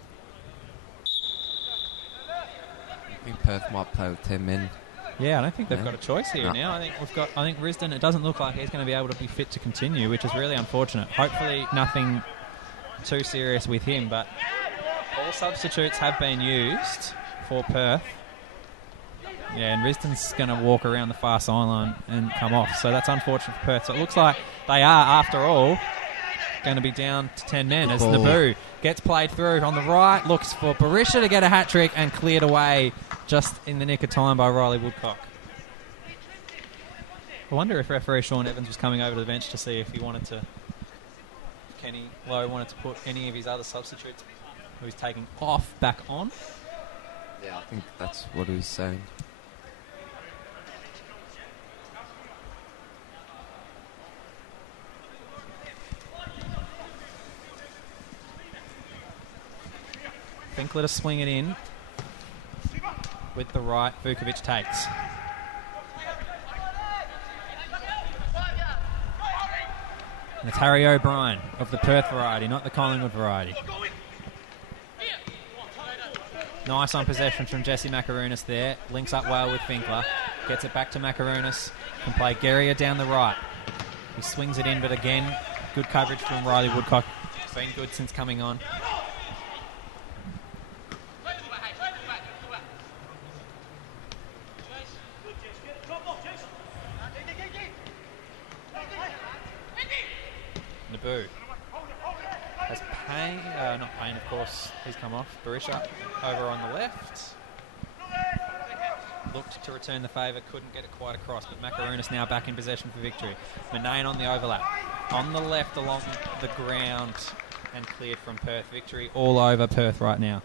I think Perth might play with 10 men. Yeah, I don't think they've got a choice here now. I think Risdon, it doesn't look like he's going to be able to be fit to continue, which is really unfortunate. Hopefully nothing too serious with him, but all substitutes have been used for Perth. Yeah, and Risdon's going to walk around the far sideline and come off, so that's unfortunate for Perth. So it looks like they are, after all, going to be down to 10 men as Naboo gets played through on the right, looks for Berisha to get a hat-trick and cleared away just in the nick of time by Riley Woodcock. I wonder if referee Sean Evans was coming over to the bench to see if Kenny Lowe wanted to put any of his other substitutes who he's taking off back on. Yeah, I think that's what he was saying. Finkler to swing it in with the right. Vukovic takes. And it's Harry O'Brien of the Perth variety, not the Collingwood variety. Nice on possession from Jesse Macaronis there. Links up well with Finkler. Gets it back to Macaronis. Can play Guerrier down the right. He swings it in, but again, good coverage from Riley Woodcock. Been good since coming on. Naboo has Payne, not Payne, of course, he's come off. Berisha over on the left. Looked to return the favour, couldn't get it quite across, but Macaronis now back in possession for Victory. Manane on the overlap. On the left along the ground and cleared from Perth. Victory all over Perth right now.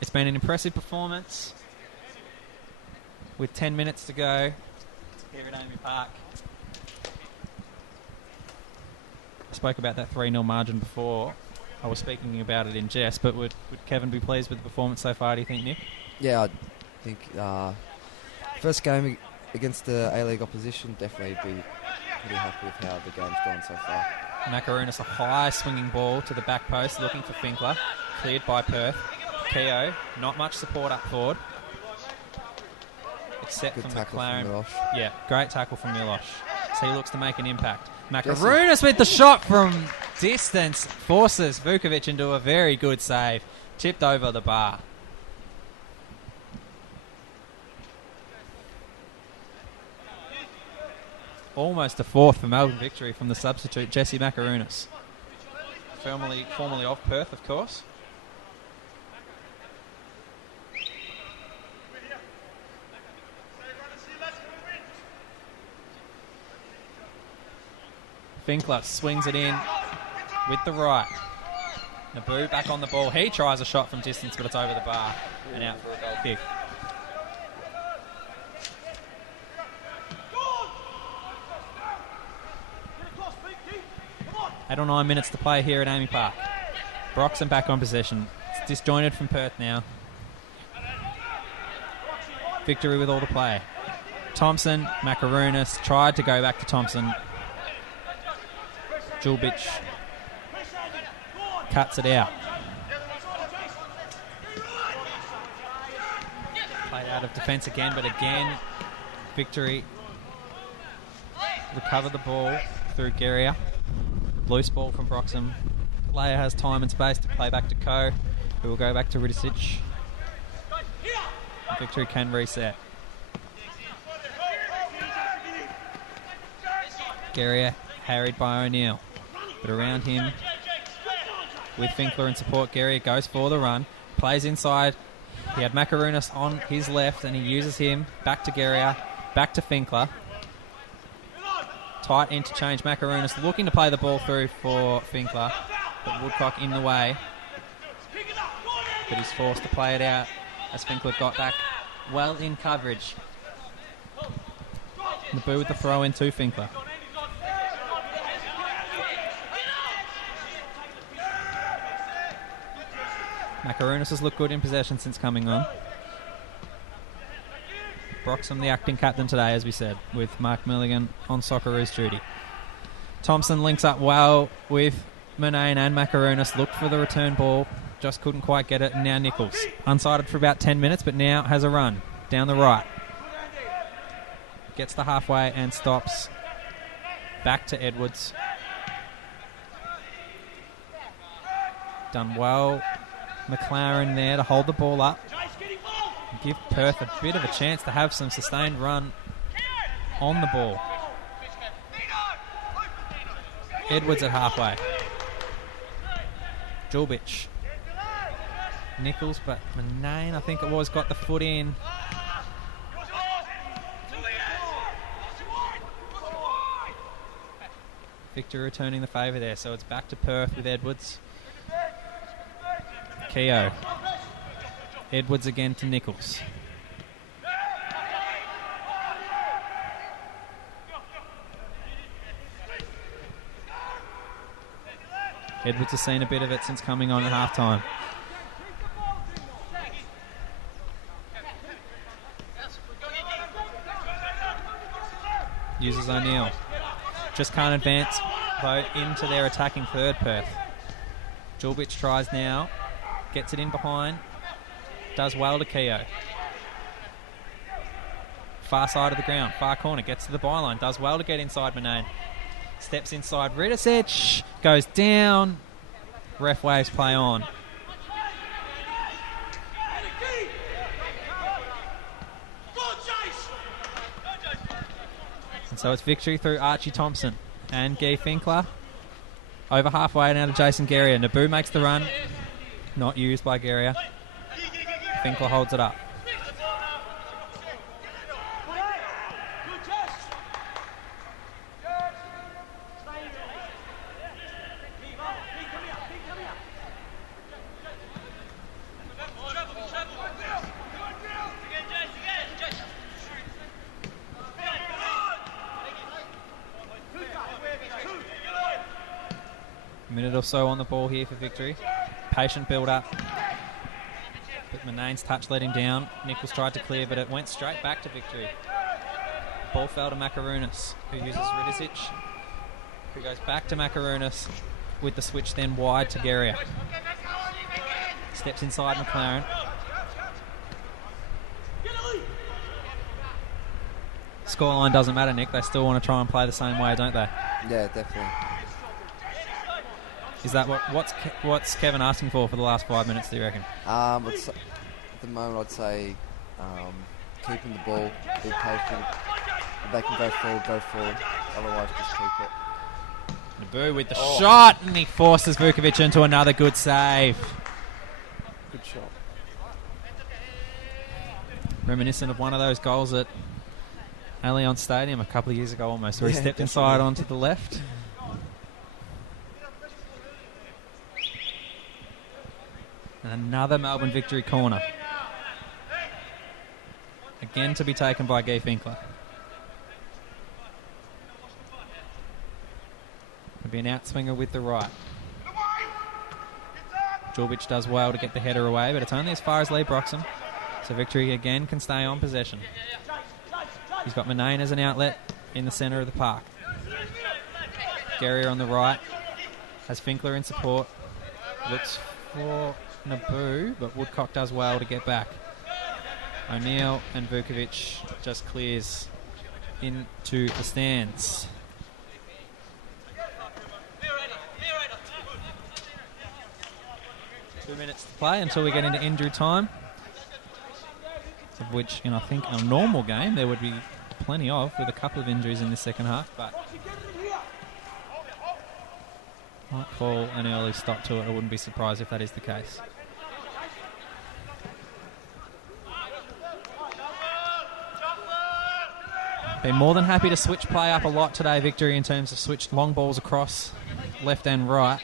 It's been an impressive performance with 10 minutes to go here at AAMI Park. I spoke about that 3-0 margin before. I was speaking about it in jest, but would Kevin be pleased with the performance so far, do you think, Nick? Yeah, I think first game against the A-League opposition, definitely be pretty happy with how the game's gone so far. Macaronis, a high swinging ball to the back post, looking for Finkler. Cleared by Perth. Keogh, not much support up forward. Except Good from tackle McLaren. from Milosh. Yeah, great tackle from Milosh. So he looks to make an impact. Macaronis with the shot from distance forces Vukovic into a very good save. Tipped over the bar. Almost a fourth for Melbourne Victory from the substitute Jesse Macaronis. Formerly of Perth, of course. Finkler swings it in with the right. Naboo back on the ball. He tries a shot from distance, but it's over the bar and out for a goal kick. Eight or 9 minutes to play here at AAMI Park. Broxham back on possession. It's disjointed from Perth now. Victory with all the play. Thompson, Makarunas tried to go back to Thompson. Julbic cuts it out. Played out of defence again, but again, Victory recover the ball through Geria. Loose ball from Broxham. Leia has time and space to play back to Ko, who will go back to Ridicic. Victory can reset. Geria harried by O'Neill, but around him with Finkler in support, Geria goes for the run, plays inside. He had Makarunas on his left and he uses him. Back to Geria, back to Finkler. Tight interchange. Makarunas looking to play the ball through for Finkler, but Woodcock in the way. But he's forced to play it out as Finkler got back well in coverage. Naboo with the throw in to Finkler. Makarunas has looked good in possession since coming on. Broxham, the acting captain today, as we said, with Mark Milligan on Socceroos duty. Thompson links up well with Murnane and Makarunas. Looked for the return ball, just couldn't quite get it. And now Nichols, unsighted for about 10 minutes, but now has a run down the right. Gets the halfway and stops. Back to Edwards. Done well. McLaren there to hold the ball up. Give Perth a bit of a chance to have some sustained run on the ball. Edwards at halfway. Julbic. Nichols, but Murnane, I think it was, got the foot in. Victor returning the favour there, so it's back to Perth with Edwards. Keogh. Edwards again to Nichols. Edwards has seen a bit of it since coming on at half-time. Uses O'Neill. Just can't advance, though, into their attacking third, Perth. Julbic tries now. Gets it in behind. Does well to Keogh. Far side of the ground. Far corner. Gets to the byline. Does well to get inside Murnane. Steps inside Ridicic. Goes down. Ref waves play on. And so it's Victory through Archie Thompson and Guy Finkler. Over halfway now to Jason Geria. Naboo makes the run. Not used by Geria. Finkler holds it up. A minute or so on the ball here for Victory. Patient build-up. But Murnane's touch let him down. Nichols tried to clear, but it went straight back to Victory. Ball fell to Makarunas, who uses Ridicic, who goes back to Makarunas with the switch then wide to Geria. Steps inside McLaren. Scoreline doesn't matter, Nick. They still want to try and play the same way, don't they? Yeah, definitely. Is that what's Kevin asking for the last 5 minutes, do you reckon? At the moment, I'd say keeping the ball, be patient. If they can go forward. Otherwise, just keep it. Naboo with the shot, and he forces Vukovic into another good save. Good shot. Reminiscent of one of those goals at Allianz Stadium a couple of years ago almost, where he stepped inside onto the left. And another Melbourne Victory corner. Again to be taken by Guy Finkler. It'll be an outswinger with the right. Julbic does well to get the header away, but it's only as far as Lee Broxham. So Victory again can stay on possession. He's got Manane as an outlet in the centre of the park. Guerrier on the right. Has Finkler in support. Looks for Naboo, but Woodcock does well to get back. O'Neill and Vukovic just clears into the stands. Two minutes to play until we get into injury time, of which in I think a normal game there would be plenty of, with a couple of injuries in the second half, but might fall an early stop to it. I wouldn't be surprised if that is the case. Been more than happy to switch play up a lot today, Victory, in terms of switched long balls across left and right.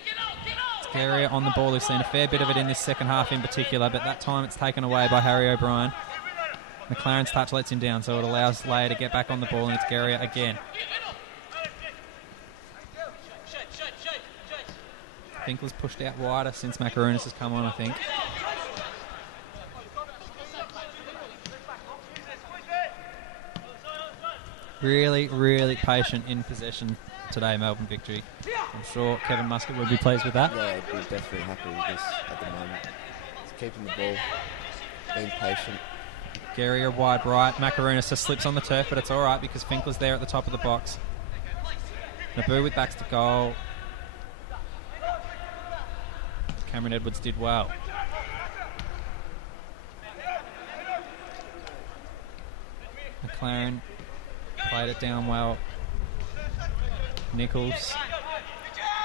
It's Guerrier on the ball. We've seen a fair bit of it in this second half in particular, but that time it's taken away by Harry O'Brien. McLaren's touch lets him down, so it allows Leia to get back on the ball, and it's Guerrier again. Finkler's pushed out wider since Macaronis has come on, I think. Really, really patient in possession today, Melbourne Victory. I'm sure Kevin Muscat would be pleased with that. Yeah, he's definitely happy with this at the moment. He's keeping the ball, being patient. Guerrier wide right. Macaronis just slips on the turf, but it's all right because Finkler's there at the top of the box. Naboo with backs to goal. Cameron Edwards did well. McLaren played it down well. Nichols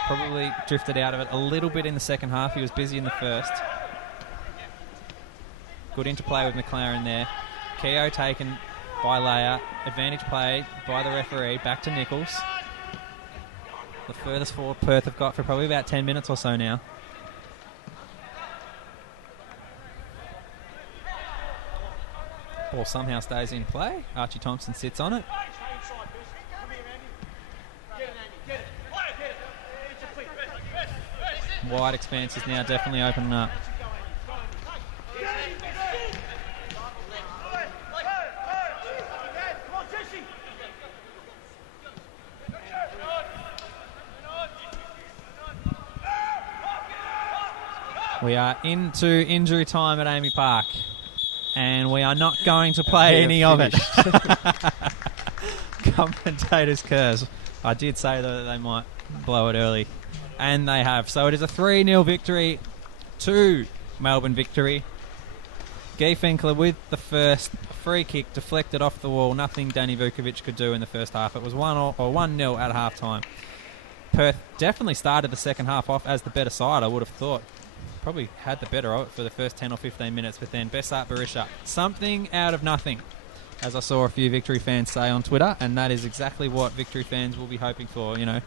probably drifted out of it a little bit in the second half. He was busy in the first. Good interplay with McLaren there. Keogh taken by Leia. Advantage play by the referee. Back to Nichols. The furthest forward Perth have got for probably about 10 minutes or so now. Ball somehow stays in play. Archie Thompson sits on it. Wide expanse is now definitely opening up. We are into injury time at AAMI Park, and we are not going to play any of it. Commentators curse. I did say that they might blow it early, and they have. So it is a 3-0 victory to Melbourne Victory. Guy Finkler with the first free kick deflected off the wall. Nothing Danny Vukovic could do in the first half. It was 1-0 at half time. Perth definitely started the second half off as the better side, I would have thought. Probably had the better of it for the first 10 or 15 minutes, but then Bessart Barisha, something out of nothing, as I saw a few Victory fans say on Twitter, and that is exactly what Victory fans will be hoping for, you know.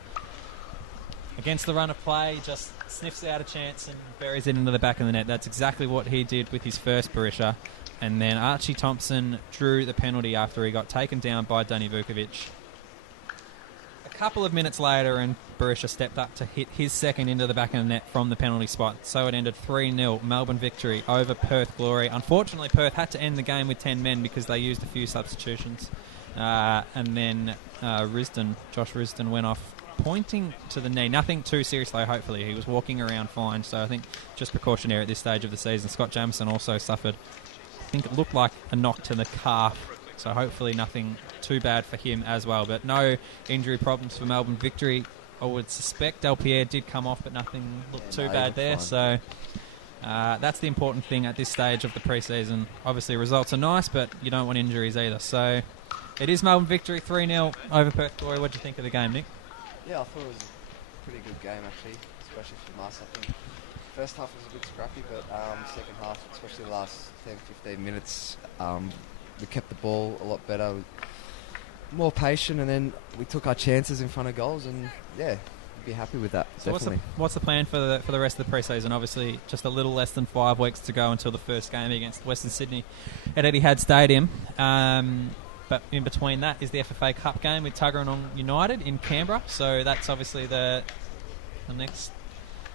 Against the run of play, just sniffs out a chance and buries it into the back of the net. That's exactly what he did with his first Barisha. And then Archie Thompson drew the penalty after he got taken down by Danny Vukovic. A couple of minutes later, and Barisha stepped up to hit his second into the back of the net from the penalty spot. So it ended 3-0, Melbourne Victory over Perth Glory. Unfortunately, Perth had to end the game with 10 men because they used a few substitutions. And then Josh Risdon went off pointing to the knee. Nothing too seriously, hopefully. He was walking around fine, so I think just precautionary at this stage of the season. Scott Jamieson also suffered, I think it looked like a knock to the calf, so hopefully nothing too bad for him as well. But no injury problems for Melbourne Victory. I would suspect Del Pierre did come off, but nothing looked too bad there. So that's the important thing at this stage of the pre-season. Obviously, results are nice, but you don't want injuries either. So it is Melbourne Victory 3-0 over Perth Glory. What do you think of the game, Nick? Yeah, I thought it was a pretty good game, actually, especially from us. I think first half was a bit scrappy, but second half, especially the last 10-15 minutes, we kept the ball a lot better, more patient, and then we took our chances in front of goals, and yeah, be happy with that. So definitely. what's the plan for the rest of the pre-season? Obviously, just a little less than 5 weeks to go until the first game against Western Sydney at Etihad Stadium. But in between that is the FFA Cup game with Tuggeranong United in Canberra. So that's obviously the next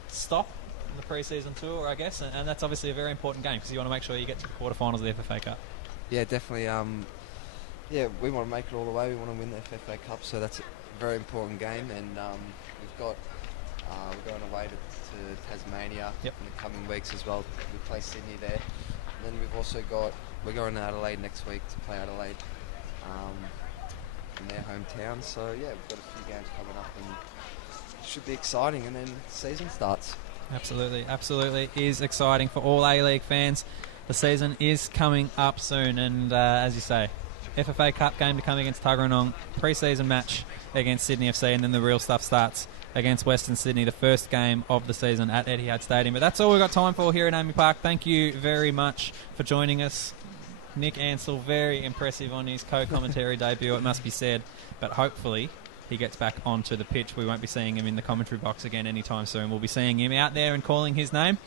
stop in the pre-season tour, I guess, and that's obviously a very important game because you want to make sure you get to the quarterfinals of the FFA Cup. Yeah, definitely. yeah, we want to make it all the way. We want to win the FFA Cup, so that's a very important game. And we're going away to Tasmania in the coming weeks as well. We play Sydney there. And then we're going to Adelaide next week to play Adelaide in their hometown. So yeah, we've got a few games coming up and it should be exciting. And then the season starts. Absolutely is exciting for all A-League fans. The season is coming up soon, and as you say, FFA Cup game to come against Tuggeranong, pre-season match against Sydney FC, and then the real stuff starts against Western Sydney, the first game of the season at Etihad Stadium. But that's all we've got time for here at AAMI Park. Thank you very much for joining us. Nick Ansell, very impressive on his co-commentary debut, it must be said, but hopefully he gets back onto the pitch. We won't be seeing him in the commentary box again anytime soon. We'll be seeing him out there and calling his name.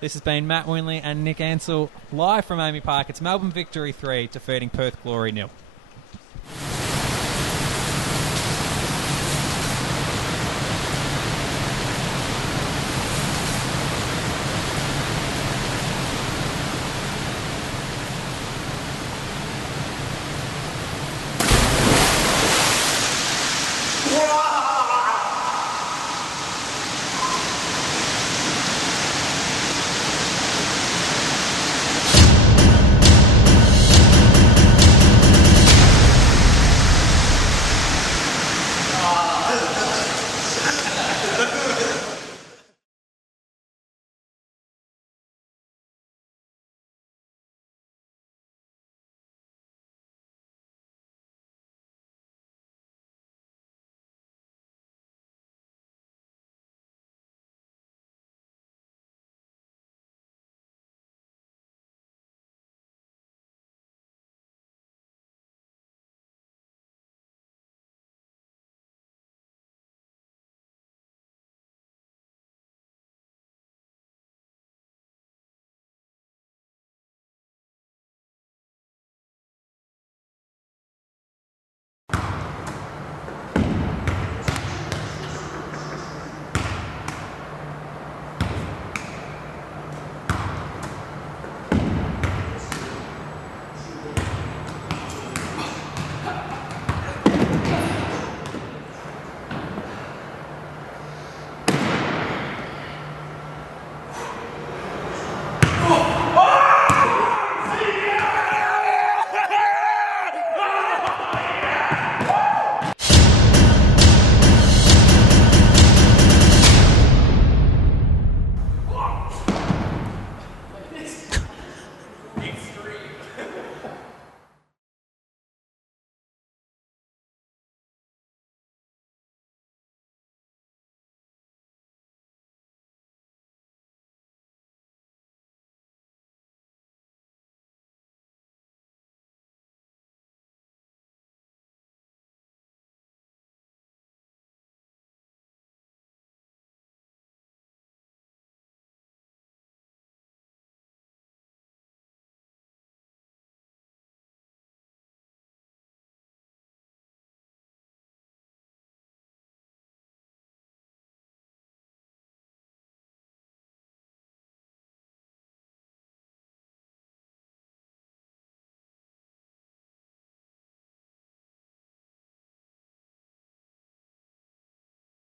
This has been Matt Winley and Nick Ansell live from AAMI Park. It's Melbourne Victory 3 defeating Perth Glory 0.